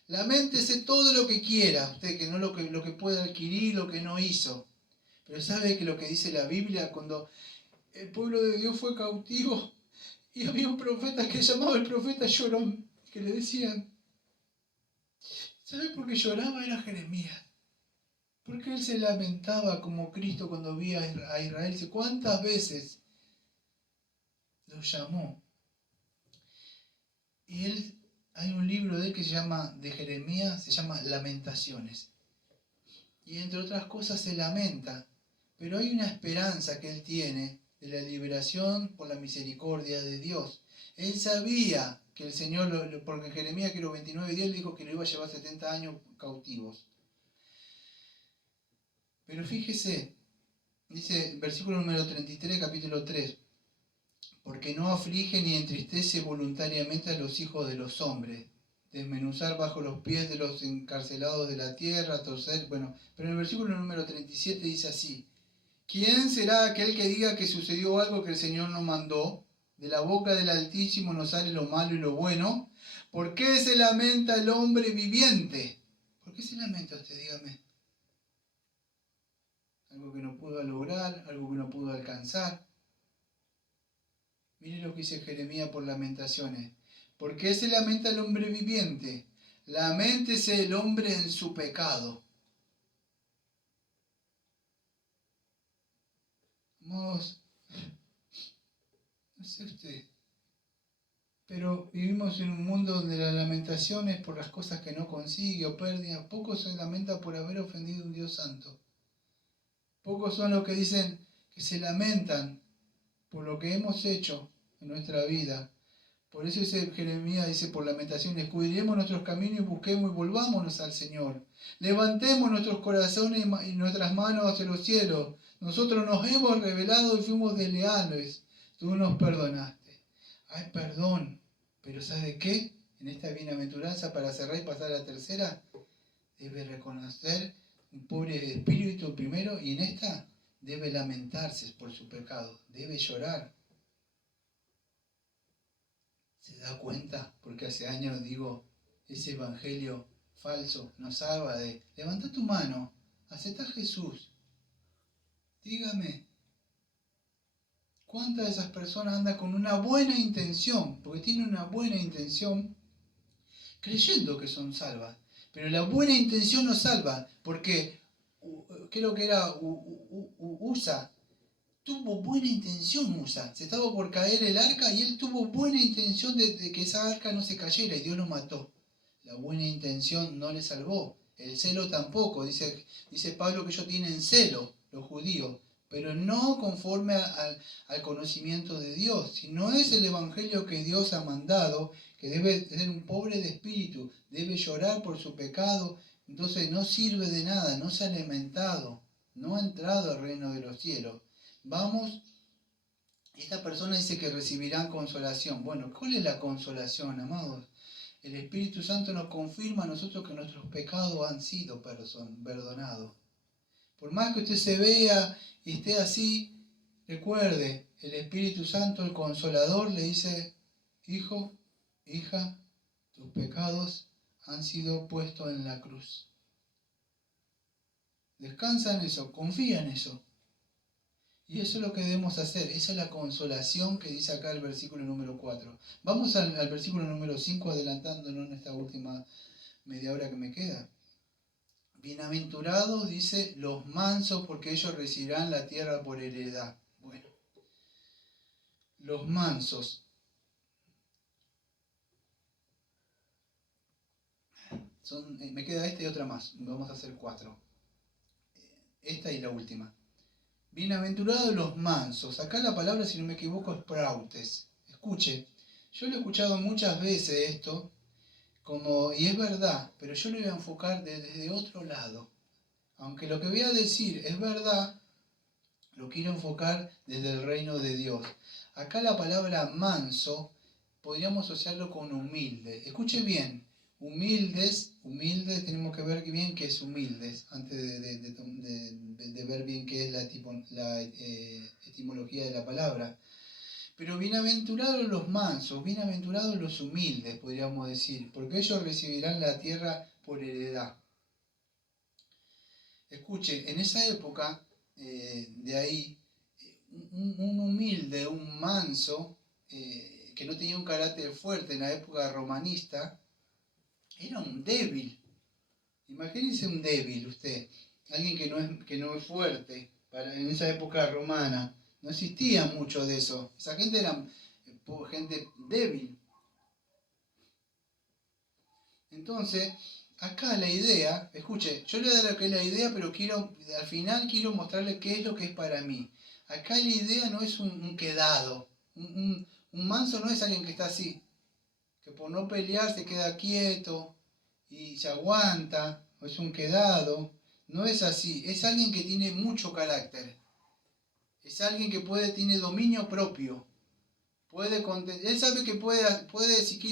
Laméntese todo lo que quiera, usted que no lo que puede adquirir, lo que no hizo. Pero sabe que lo que dice la Biblia, cuando el pueblo de Dios fue cautivo y había un profeta que se llamaba el profeta Llorón, que le decían, ¿sabe por qué lloraba? Era Jeremías. Porque él se lamentaba como Cristo cuando veía a Israel. ¿Cuántas veces lo llamó? Y hay un libro de él que se llama, de Jeremías, se llama Lamentaciones. Y entre otras cosas se lamenta. Pero hay una esperanza que él tiene de la liberación por la misericordia de Dios. Él sabía que el Señor, porque en Jeremías creo 29:10 dijo que lo iba a llevar 70 años cautivos. Pero fíjese, Dice, versículo número 33, capítulo 3, porque no aflige ni entristece voluntariamente a los hijos de los hombres, desmenuzar bajo los pies de los encarcelados de la tierra, torcer, bueno, pero en el versículo número 37 dice así, ¿quién será aquel que diga que sucedió algo que el Señor no mandó? De la boca del Altísimo no sale lo malo y lo bueno. ¿Por qué se lamenta el hombre viviente? ¿Por qué se lamenta usted? Dígame. Algo que no pudo lograr, algo que no pudo alcanzar. Mire lo que dice Jeremías por Lamentaciones. ¿Por qué se lamenta el hombre viviente? Laméntese el hombre en su pecado. Vamos, no sé usted, pero vivimos en un mundo donde la lamentación es por las cosas que no consigue o pérdida. Pocos se lamenta por haber ofendido a un Dios santo. Pocos son los que dicen que se lamentan por lo que hemos hecho en nuestra vida. Por eso dice Jeremías, dice por lamentación, escudriñemos nuestros caminos y busquemos y volvámonos al Señor. Levantemos nuestros corazones y nuestras manos hacia los cielos. Nosotros nos hemos rebelado y fuimos desleales. Tú nos perdonaste. Hay perdón. Pero ¿sabe qué? En esta bienaventuranza, para cerrar y pasar a la tercera, debe reconocer un pobre espíritu primero, y en esta debe lamentarse por su pecado, debe llorar. ¿Se da cuenta? Porque hace años digo, ese evangelio falso nos habla de, levanta tu mano, acepta a Jesús. Dígame, ¿cuántas de esas personas andan con una buena intención? Porque tienen una buena intención, creyendo que son salvas. Pero la buena intención no salva, porque creo que era USA, tuvo buena intención USA. Se estaba por caer el arca y él tuvo buena intención de que esa arca no se cayera y Dios lo mató. La buena intención no le salvó. El celo tampoco. Dice Pablo que ellos tienen celo, los judíos, pero no conforme al conocimiento de Dios. Si no es el evangelio que Dios ha mandado, que debe ser un pobre de espíritu, debe llorar por su pecado, entonces no sirve de nada, no se ha alimentado, no ha entrado al reino de los cielos. Vamos, esta persona dice que recibirán consolación. Bueno, ¿cuál es la consolación, amados? El Espíritu Santo nos confirma a nosotros que nuestros pecados han sido perdonados. Por más que usted se vea y esté así, recuerde, el Espíritu Santo, el Consolador, le dice, hijo, hija, tus pecados han sido puestos en la cruz. Descansa en eso, confía en eso. Y eso es lo que debemos hacer. Esa es la consolación que dice acá el versículo número 4. Vamos al versículo número 5, adelantándonos en esta última media hora que me queda. Bienaventurados, dice, los mansos, porque ellos recibirán la tierra por heredad. Bueno, los mansos. Me queda esta y otra más. Vamos a hacer 4. Esta y la última. Bienaventurados los mansos. Acá la palabra, si no me equivoco, es prautes. Escuche, yo lo he escuchado muchas veces esto, y es verdad, pero yo lo voy a enfocar desde otro lado. Aunque lo que voy a decir es verdad, lo quiero enfocar desde el reino de Dios. Acá la palabra manso podríamos asociarlo con humilde. Escuche bien, humildes, tenemos que ver bien qué es humildes, antes de ver bien qué es la etimología de la palabra. Pero bienaventurados los mansos, bienaventurados los humildes, podríamos decir, porque ellos recibirán la tierra por heredad. Escuche, en esa época, de ahí, un humilde, un manso, que no tenía un carácter fuerte en la época romanista, era un débil. Imagínense un débil usted, alguien que no es fuerte, en esa época romana. No existía mucho de eso. Esa gente era gente débil. Entonces, acá la idea, escuche, yo le voy a dar acá la idea, pero al final quiero mostrarle qué es lo que es para mí. Acá la idea no es un quedado. Un manso no es alguien que está así, que por no pelear se queda quieto y se aguanta, o es un quedado. No es así, es alguien que tiene mucho carácter. Es alguien que tiene dominio propio. Él sabe que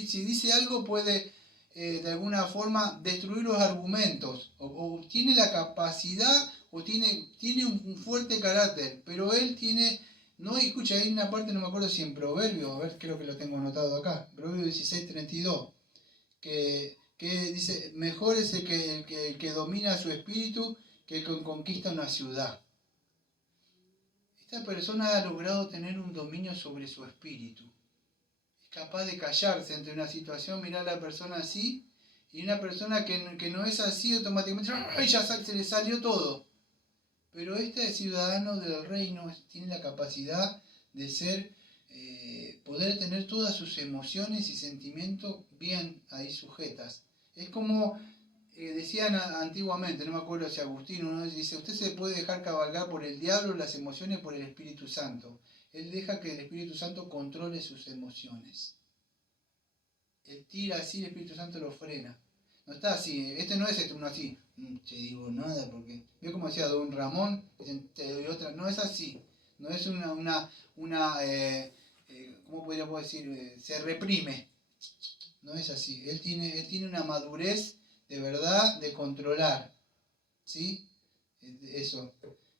si dice algo, puede de alguna forma destruir los argumentos. O tiene la capacidad, o tiene un fuerte carácter. Pero él tiene. No, escucha, hay una parte, no me acuerdo si en Proverbios, a ver, creo que lo tengo anotado acá. Proverbios 16:32. Que dice: mejor es el que domina su espíritu que el que conquista una ciudad. Esta persona ha logrado tener un dominio sobre su espíritu. Es capaz de callarse ante una situación, mirar a la persona así, y una persona que no es así, automáticamente ¡ay! Ya se le salió todo. Pero este ciudadano del reino tiene la capacidad de ser, poder tener todas sus emociones y sentimientos bien ahí sujetas. Es como decían antiguamente, no me acuerdo si Agustín uno dice: usted se puede dejar cabalgar por el diablo, las emociones por el Espíritu Santo. Él deja que el Espíritu Santo controle sus emociones. Él tira así, el Espíritu Santo lo frena. No está así, no es uno así, no te digo nada porque... Vio como decía don Ramón, dicen, te doy otra. No es así, no es ¿cómo podríamos decir? Se reprime. No es así, él tiene una madurez de verdad de controlar, ¿sí? Eso.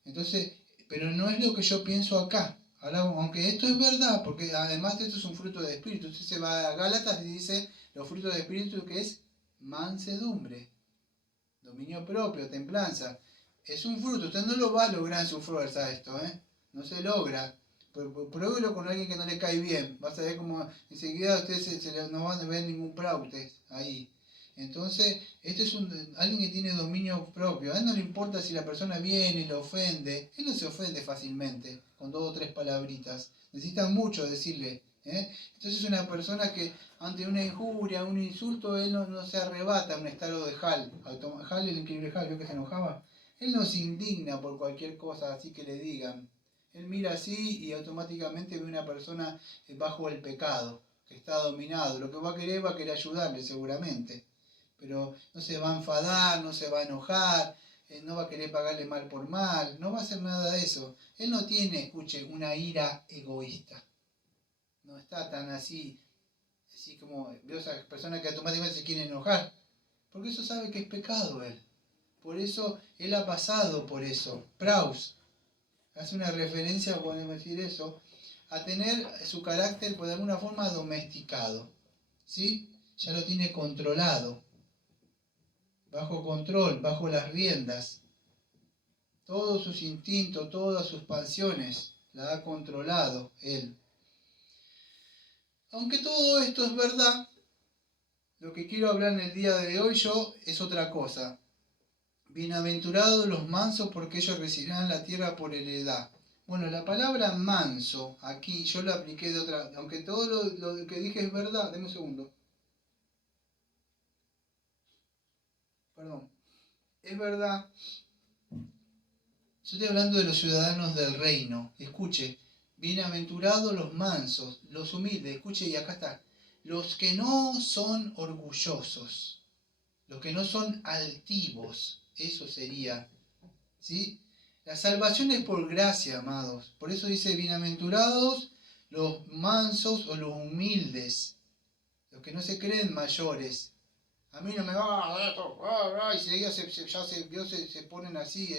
Entonces, pero no es lo que yo pienso acá. Ahora, aunque esto es verdad, porque además esto es un fruto del Espíritu. Usted se va a Gálatas y dice los frutos del Espíritu, que es mansedumbre, dominio propio, templanza. Es un fruto, usted no lo va a lograr en su fuerza esto, ¿eh? No se logra. Pruébelo con alguien que no le cae bien. Vas a ver como enseguida usted no va a ver ningún praute ahí. Entonces, este es alguien que tiene dominio propio. A él no le importa si la persona viene y lo ofende. Él no se ofende fácilmente con 2 o 3 palabritas. Necesita mucho decirle. Entonces es una persona que ante una injuria, un insulto, él no se arrebata a un estado de Hal. Hal, el increíble Hal, ¿vio que se enojaba? Él no se indigna por cualquier cosa así que le digan. Él mira así y automáticamente ve una persona bajo el pecado, que está dominado. Lo que va a querer ayudarle seguramente. Pero no se va a enfadar, no se va a enojar, no va a querer pagarle mal por mal, no va a hacer nada de eso. Él no tiene, escuche, una ira egoísta. No está tan así como veo esas personas que automáticamente se quieren enojar. Porque eso sabe que es pecado él. Por eso él ha pasado por eso. Praus hace una referencia, podemos decir eso, a tener su carácter de alguna forma domesticado. ¿Sí? Ya lo tiene controlado. Bajo control, bajo las riendas. Todos sus instintos, todas sus pasiones, la ha controlado él. Aunque todo esto es verdad, lo que quiero hablar en el día de hoy yo es otra cosa. Bienaventurados los mansos, porque ellos recibirán la tierra por heredad. Bueno, la palabra manso, aquí yo la apliqué de otra... Aunque todo lo que dije es verdad, deme un segundo. Perdón. Es verdad. Yo estoy hablando de los ciudadanos del reino. Escuche, bienaventurados los mansos, los humildes. Escuche, y acá está. Los que no son orgullosos, los que no son altivos. Eso sería, ¿sí? La salvación es por gracia, amados. Por eso dice, bienaventurados los mansos o los humildes, los que no se creen mayores. A mí no me va a dar esto, y seguida se ponen así.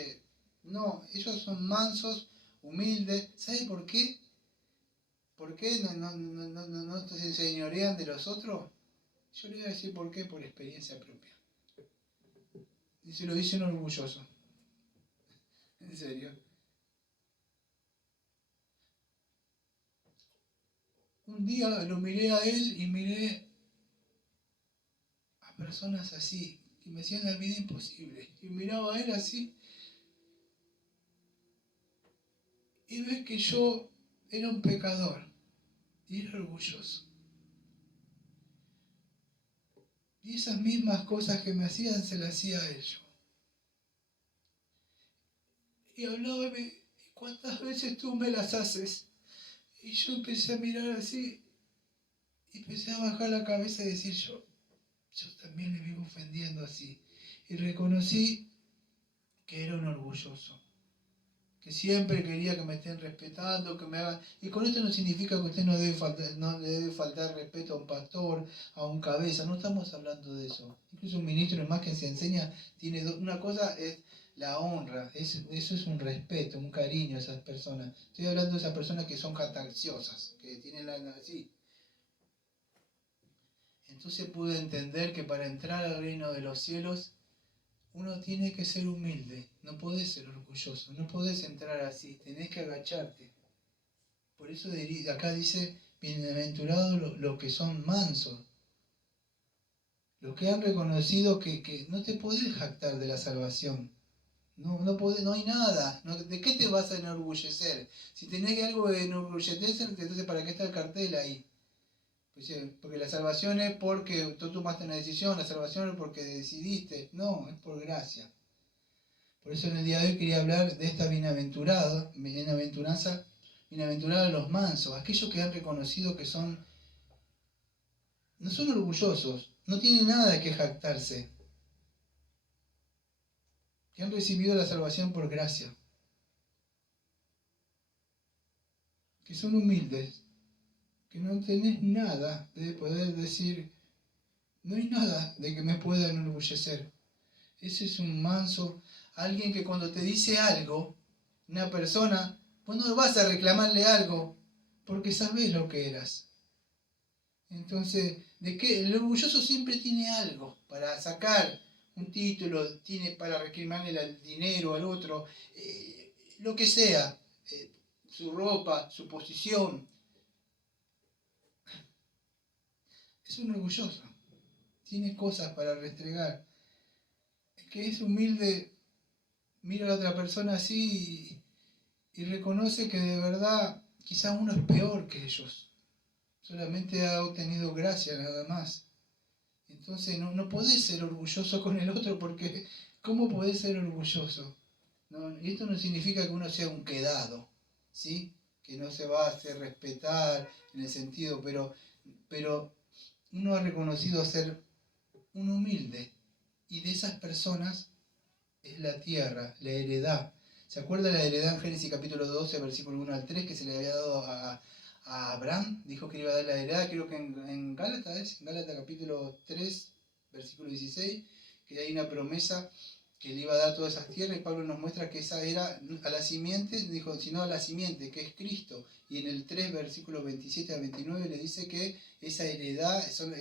No, ellos son mansos, humildes. ¿Sabe por qué? ¿Por qué no se enseñorean de los otros? Yo le voy a decir por qué, por experiencia propia. Y se lo dicen orgulloso. En serio. Un día lo miré a él y miré a personas así, que me hacían la vida imposible. Y miraba a él así. Y ves que yo era un pecador. Y era orgulloso. Y esas mismas cosas que me hacían, se las hacía a él yo. Y hablaba y me, ¿cuántas veces tú me las haces? Y yo empecé a mirar así. Y empecé a bajar la cabeza y decir yo también le vivo ofendiendo así. Y reconocí que era un orgulloso. que siempre quería que me estén respetando, que me hagan... Y con esto no significa que usted no le debe faltar respeto a un pastor, a un cabeza, no estamos hablando de eso. Incluso un ministro, más que se enseña, tiene una cosa es la honra, eso es un respeto, un cariño a esas personas. Estoy hablando de esas personas que son jactanciosas, que tienen la... así. Entonces pude entender que para entrar al reino de los cielos, uno tiene que ser humilde, no podés ser orgulloso, no podés entrar así, tenés que agacharte. Por eso acá dice, bienaventurados los que son mansos, los que han reconocido que no te podés jactar de la salvación. No hay nada. ¿De qué te vas a enorgullecer? Si tenés algo de enorgullecerse, entonces ¿para qué está el cartel ahí? Pues, porque la salvación es porque tú tomaste una decisión, la salvación es porque decidiste. No, es por gracia. Por eso en el día de hoy quería hablar de esta bienaventuranza, bienaventurados los mansos, aquellos que han reconocido que no son orgullosos, no tienen nada de qué jactarse, que han recibido la salvación por gracia, que son humildes, que no tenés nada de poder decir, no hay nada de que me pueda enorgullecer. Ese es un manso, alguien que cuando te dice algo, una persona, vos no vas a reclamarle algo, porque sabés lo que eras. Entonces, el orgulloso siempre tiene algo para sacar un título, tiene para reclamarle el dinero al otro, lo que sea, su ropa, su posición. Es un orgulloso, tiene cosas para restregar. El que es humilde mira a la otra persona así y reconoce que de verdad quizás uno es peor que ellos. Solamente ha obtenido gracia nada más. Entonces no podés ser orgulloso con el otro porque ¿cómo podés ser orgulloso? ¿No? Y esto no significa que uno sea un quedado, ¿sí? Que no se va a hacer respetar en el sentido, pero uno ha reconocido ser un humilde y de esas personas es la tierra, la heredad. ¿Se acuerda la heredad en Génesis capítulo 12, versículo 1 al 3 que se le había dado a Abraham? Dijo que le iba a dar la heredad, creo que en Gálatas, capítulo 3, versículo 16, que hay una promesa que le iba a dar todas esas tierras, y Pablo nos muestra que esa era a la simiente, dijo, sino a la simiente, que es Cristo. Y en el 3, versículo 27 a 29, le dice que esa heredad son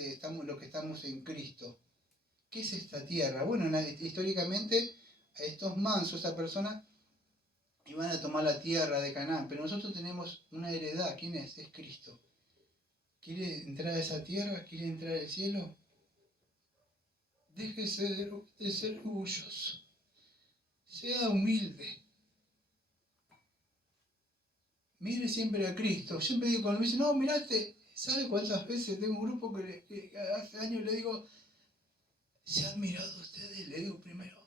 los que estamos en Cristo. ¿Qué es esta tierra? Bueno, históricamente, a estos mansos, estas personas, iban a tomar la tierra de Canaán, pero nosotros tenemos una heredad. ¿Quién es? Es Cristo. ¿Quiere entrar a esa tierra? ¿Quiere entrar al cielo? Déjese de ser orgulloso. Sea humilde. Mire siempre a Cristo. Siempre digo, cuando me dicen, no, miraste, ¿sabe cuántas veces tengo un grupo que hace años le digo, ¿se han mirado ustedes? Le digo primero,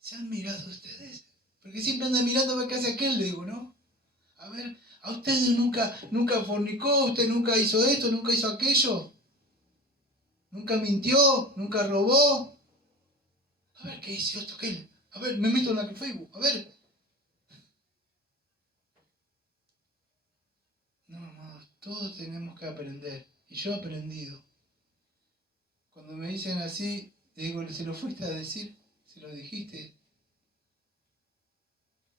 ¿se han mirado ustedes? Porque siempre andan mirando a ver qué hace aquel, le digo, ¿no? A ver, ¿a ustedes nunca fornicó? ¿Usted nunca hizo esto? ¿Nunca hizo aquello? ¿Nunca mintió? ¿Nunca robó? A ver, ¿qué hizo esto aquel? A ver, me meto en la Facebook, a ver. No, todos tenemos que aprender. Y yo he aprendido. Cuando me dicen así, le digo, ¿se lo fuiste a decir? ¿Se lo dijiste?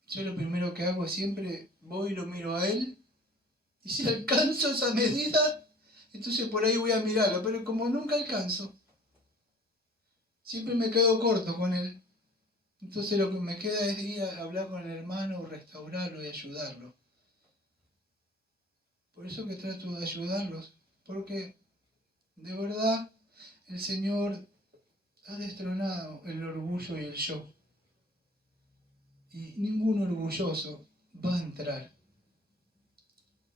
Yo lo primero que hago siempre, voy y lo miro a él, y si alcanzo esa medida, entonces por ahí voy a mirarlo, pero como nunca alcanzo, siempre me quedo corto con él. Entonces lo que me queda es ir a hablar con el hermano, restaurarlo y ayudarlo. Por eso que trato de ayudarlos, porque de verdad el Señor ha destronado el orgullo y el yo. Y ningún orgulloso va a entrar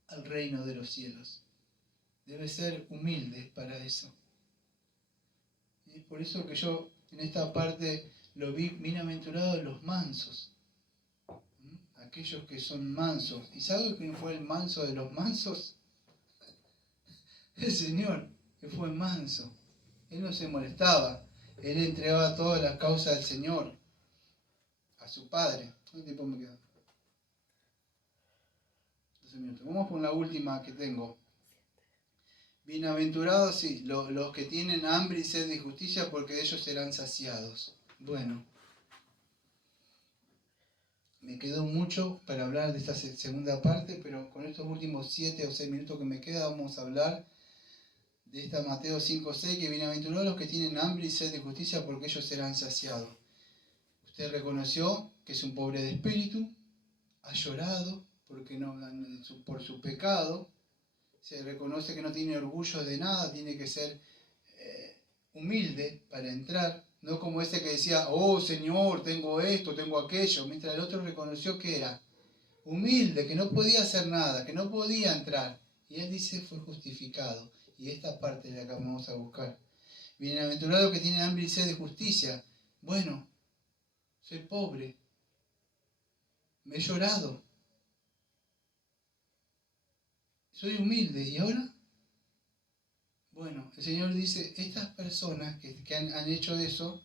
al reino de los cielos. Debe ser humilde para eso. Y por eso que yo en esta parte lo vi bienaventurados los mansos. Aquellos que son mansos. ¿Y sabe quién fue el manso de los mansos? El Señor, que fue manso. Él no se molestaba. Él entregaba toda la causa al Señor. a su padre. ¿Cuánto tiempo me queda? 12 minutos. Vamos con la última que tengo. Bienaventurados, sí, los que tienen hambre y sed de justicia, porque de ellos serán saciados. Bueno, me quedó mucho para hablar de esta segunda parte, pero con estos últimos 7 o 6 minutos que me queda, vamos a hablar de esta Mateo 5:6, que bienaventurados los que tienen hambre y sed de justicia, porque ellos serán saciados. Usted reconoció que es un pobre de espíritu, ha llorado porque por su pecado, se reconoce que no tiene orgullo de nada, tiene que ser humilde para entrar, no como ese que decía, oh Señor, tengo esto, tengo aquello, mientras el otro reconoció que era humilde, que no podía hacer nada, que no podía entrar. Y él dice, fue justificado. Y esta parte es la que vamos a buscar. Bienaventurado que tiene hambre y sed de justicia. Bueno, soy pobre, me he llorado, soy humilde, ¿y ahora? Bueno, el Señor dice, estas personas que han hecho eso,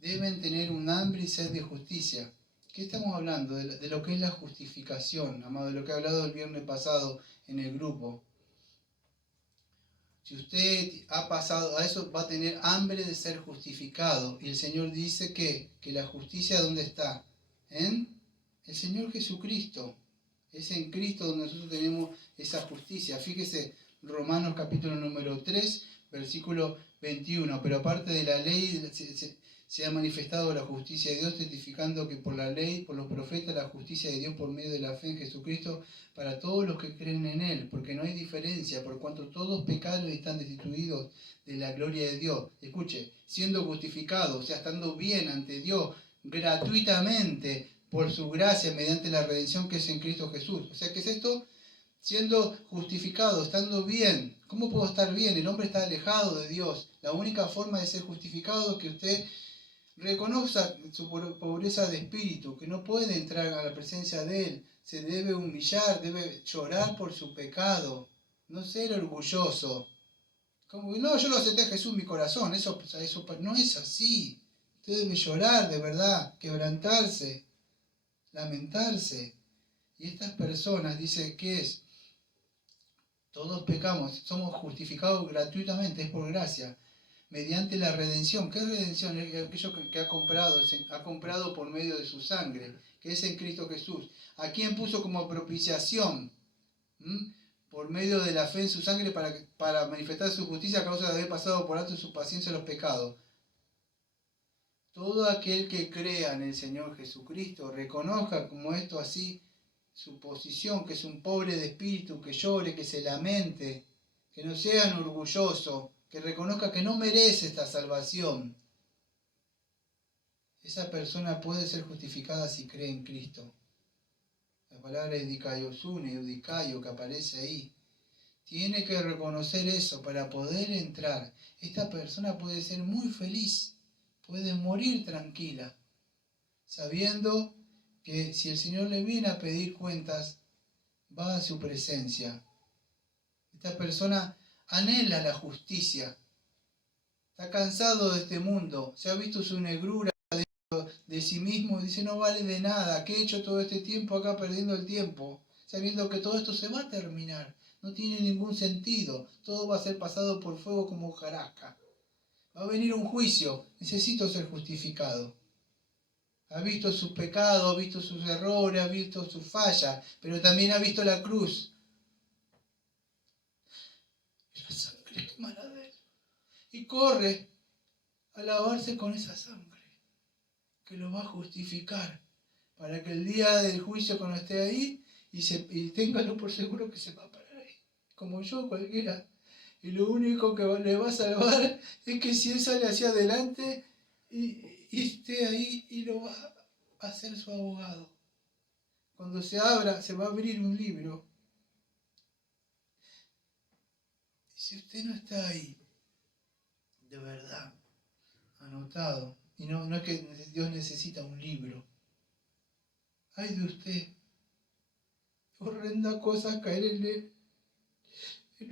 deben tener un hambre y sed de justicia. ¿Qué estamos hablando? De lo que es la justificación, amado, de lo que he hablado el viernes pasado en el grupo. Si usted ha pasado a eso, va a tener hambre de ser justificado. Y el Señor dice que la justicia, ¿dónde está? En el Señor Jesucristo. Es en Cristo donde nosotros tenemos esa justicia. Fíjese, Romanos capítulo número 3, versículo 21. Pero aparte de la ley, se ha manifestado la justicia de Dios, testificando que por la ley, por los profetas, la justicia de Dios por medio de la fe en Jesucristo, para todos los que creen en Él, porque no hay diferencia, por cuanto todos pecaron y están destituidos de la gloria de Dios. Escuche, siendo justificados, o sea, estando bien ante Dios, gratuitamente, por su gracia, mediante la redención que es en Cristo Jesús. O sea, ¿qué es esto? Siendo justificado, estando bien. ¿Cómo puedo estar bien? El hombre está alejado de Dios. La única forma de ser justificado es que usted reconozca su pobreza de espíritu, que no puede entrar a la presencia de Él. Se debe humillar, debe llorar por su pecado, no ser orgulloso. Como que no, yo lo acepté a Jesús en mi corazón. Eso no es así. Usted debe llorar de verdad, quebrantarse, lamentarse. Y estas personas, dice, ¿qué es? Todos pecamos, somos justificados gratuitamente, es por gracia, mediante la redención. ¿Qué es redención? Es aquello que ha comprado por medio de su sangre, que es en Cristo Jesús. ¿A quién puso como propiciación? Por medio de la fe en su sangre para manifestar su justicia a causa de haber pasado por alto su paciencia los pecados. Todo aquel que crea en el Señor Jesucristo, reconozca como esto así su posición, que es un pobre de espíritu, que llore, que se lamente, que no sean orgullosos, que reconozca que no merece esta salvación. Esa persona puede ser justificada si cree en Cristo. La palabra eudikaiosune, eudicaio, que aparece ahí. Tiene que reconocer eso para poder entrar. Esta persona puede ser muy feliz, puede morir tranquila, sabiendo que si el Señor le viene a pedir cuentas, va a su presencia. Esta persona anhela la justicia, está cansado de este mundo, se ha visto su negrura de sí mismo y dice, no vale de nada, ¿qué he hecho todo este tiempo acá perdiendo el tiempo? Sabiendo que todo esto se va a terminar, no tiene ningún sentido, todo va a ser pasado por fuego como hojarasca. Va a venir un juicio, necesito ser justificado. Ha visto sus pecados, ha visto sus errores, ha visto sus fallas, pero también ha visto la cruz. La sangre que emana de él. Y corre a lavarse con esa sangre, que lo va a justificar, para que el día del juicio cuando esté ahí, y téngalo por seguro que se va a parar ahí, como yo, cualquiera. Y lo único que le va a salvar es que si él sale hacia adelante y esté ahí y lo va a hacer su abogado. Cuando se abra, se va a abrir un libro. Y si usted no está ahí, de verdad, anotado, y no es que Dios necesita un libro. Ay de usted, horrenda cosa caer en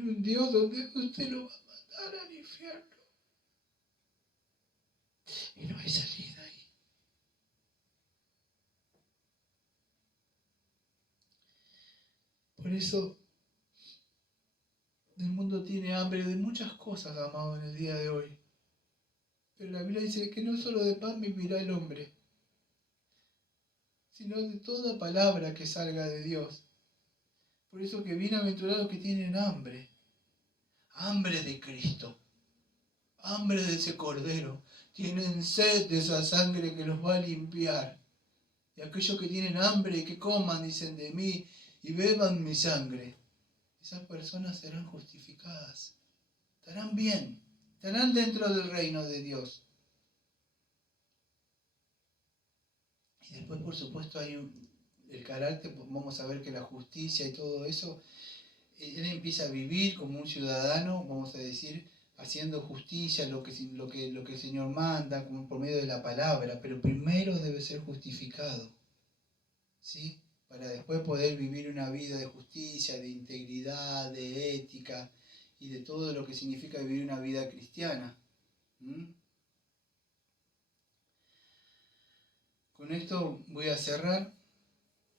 un Dios donde usted lo va a mandar al infierno. Y no hay salida ahí. eso el mundo tiene hambre de muchas cosas, amado, en el día de hoy. Pero la Biblia dice que no solo de pan vivirá el hombre, sino de toda palabra que salga de Dios. Por eso que bienaventurados los que tienen hambre. Hambre de Cristo. Hambre de ese Cordero. Tienen sed de esa sangre que los va a limpiar. Y aquellos que tienen hambre, que coman, dicen de mí, y beban mi sangre. Esas personas serán justificadas. Estarán bien. Estarán dentro del reino de Dios. Y después, por supuesto, hay el carácter. Vamos a ver que la justicia y todo eso, él empieza a vivir como un ciudadano, vamos a decir, haciendo justicia, lo que el Señor manda, como por medio de la palabra. Pero primero debe ser justificado, ¿sí? Para después poder vivir una vida de justicia, de integridad, de ética y de todo lo que significa vivir una vida cristiana. Con esto voy a cerrar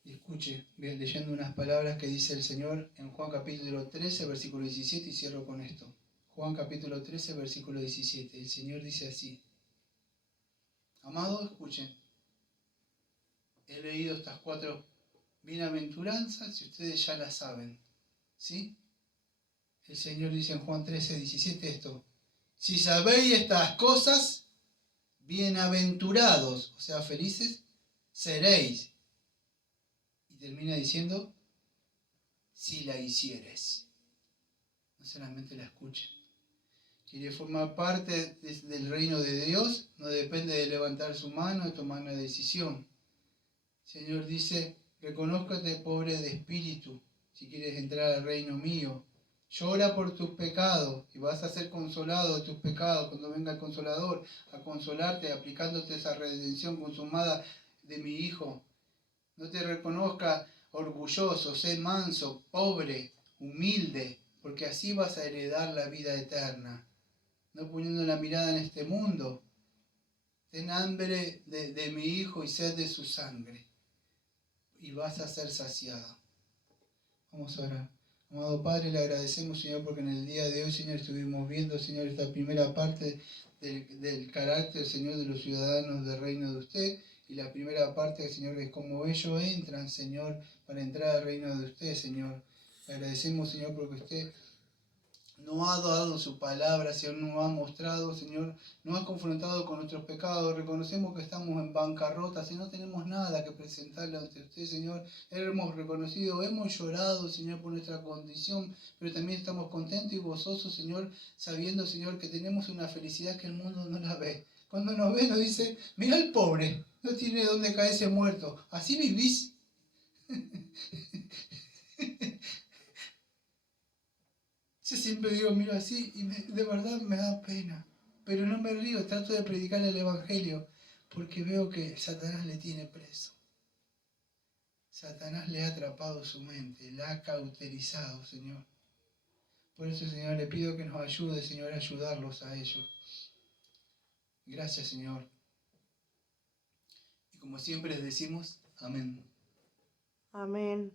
y escuche, voy leyendo unas palabras que dice el Señor en Juan capítulo 13, versículo 17 y cierro con esto. Juan capítulo 13, versículo 17. El Señor dice así: amados, escuchen, he leído estas 4 bienaventuranzas y ustedes ya las saben, ¿sí? El Señor dice en Juan 13, 17 esto: si sabéis estas cosas, bienaventurados, o sea, felices, seréis. Y termina diciendo, si la hicieres. No solamente la escuchen. Quiere formar parte del reino de Dios, no depende de levantar su mano y tomar una decisión. El Señor dice, reconózcate pobre de espíritu, si quieres entrar al reino mío. Llora por tus pecados y vas a ser consolado de tus pecados cuando venga el Consolador a consolarte, aplicándote esa redención consumada de mi Hijo. No te reconozca orgulloso, sé manso, pobre, humilde, porque así vas a heredar la vida eterna. No poniendo la mirada en este mundo. Ten hambre de mi Hijo y sed de su sangre, y vas a ser saciado. Vamos a orar. Amado Padre, le agradecemos, Señor, porque en el día de hoy, Señor, estuvimos viendo, Señor, esta primera parte del carácter, Señor, de los ciudadanos del reino de usted, y la primera parte, Señor, es cómo ellos entran, Señor, para entrar al reino de usted, Señor. Le agradecemos, Señor, porque usted nos ha dado su palabra, Señor, nos ha mostrado, Señor, nos ha confrontado con nuestros pecados. Reconocemos que estamos en bancarrota, si no tenemos nada que presentarle ante usted, Señor. Hemos reconocido, hemos llorado, Señor, por nuestra condición, pero también estamos contentos y gozosos, Señor, sabiendo, Señor, que tenemos una felicidad que el mundo no la ve. Cuando nos ve, nos dice, mira el pobre, no tiene dónde caerse muerto. ¿Así vivís? Yo siempre digo, miro así y de verdad me da pena. Pero no me río, trato de predicar el Evangelio porque veo que Satanás le tiene preso. Satanás le ha atrapado su mente, la ha cauterizado, Señor. Por eso, Señor, le pido que nos ayude, Señor, a ayudarlos a ellos. Gracias, Señor. Y como siempre les decimos, amén. Amén.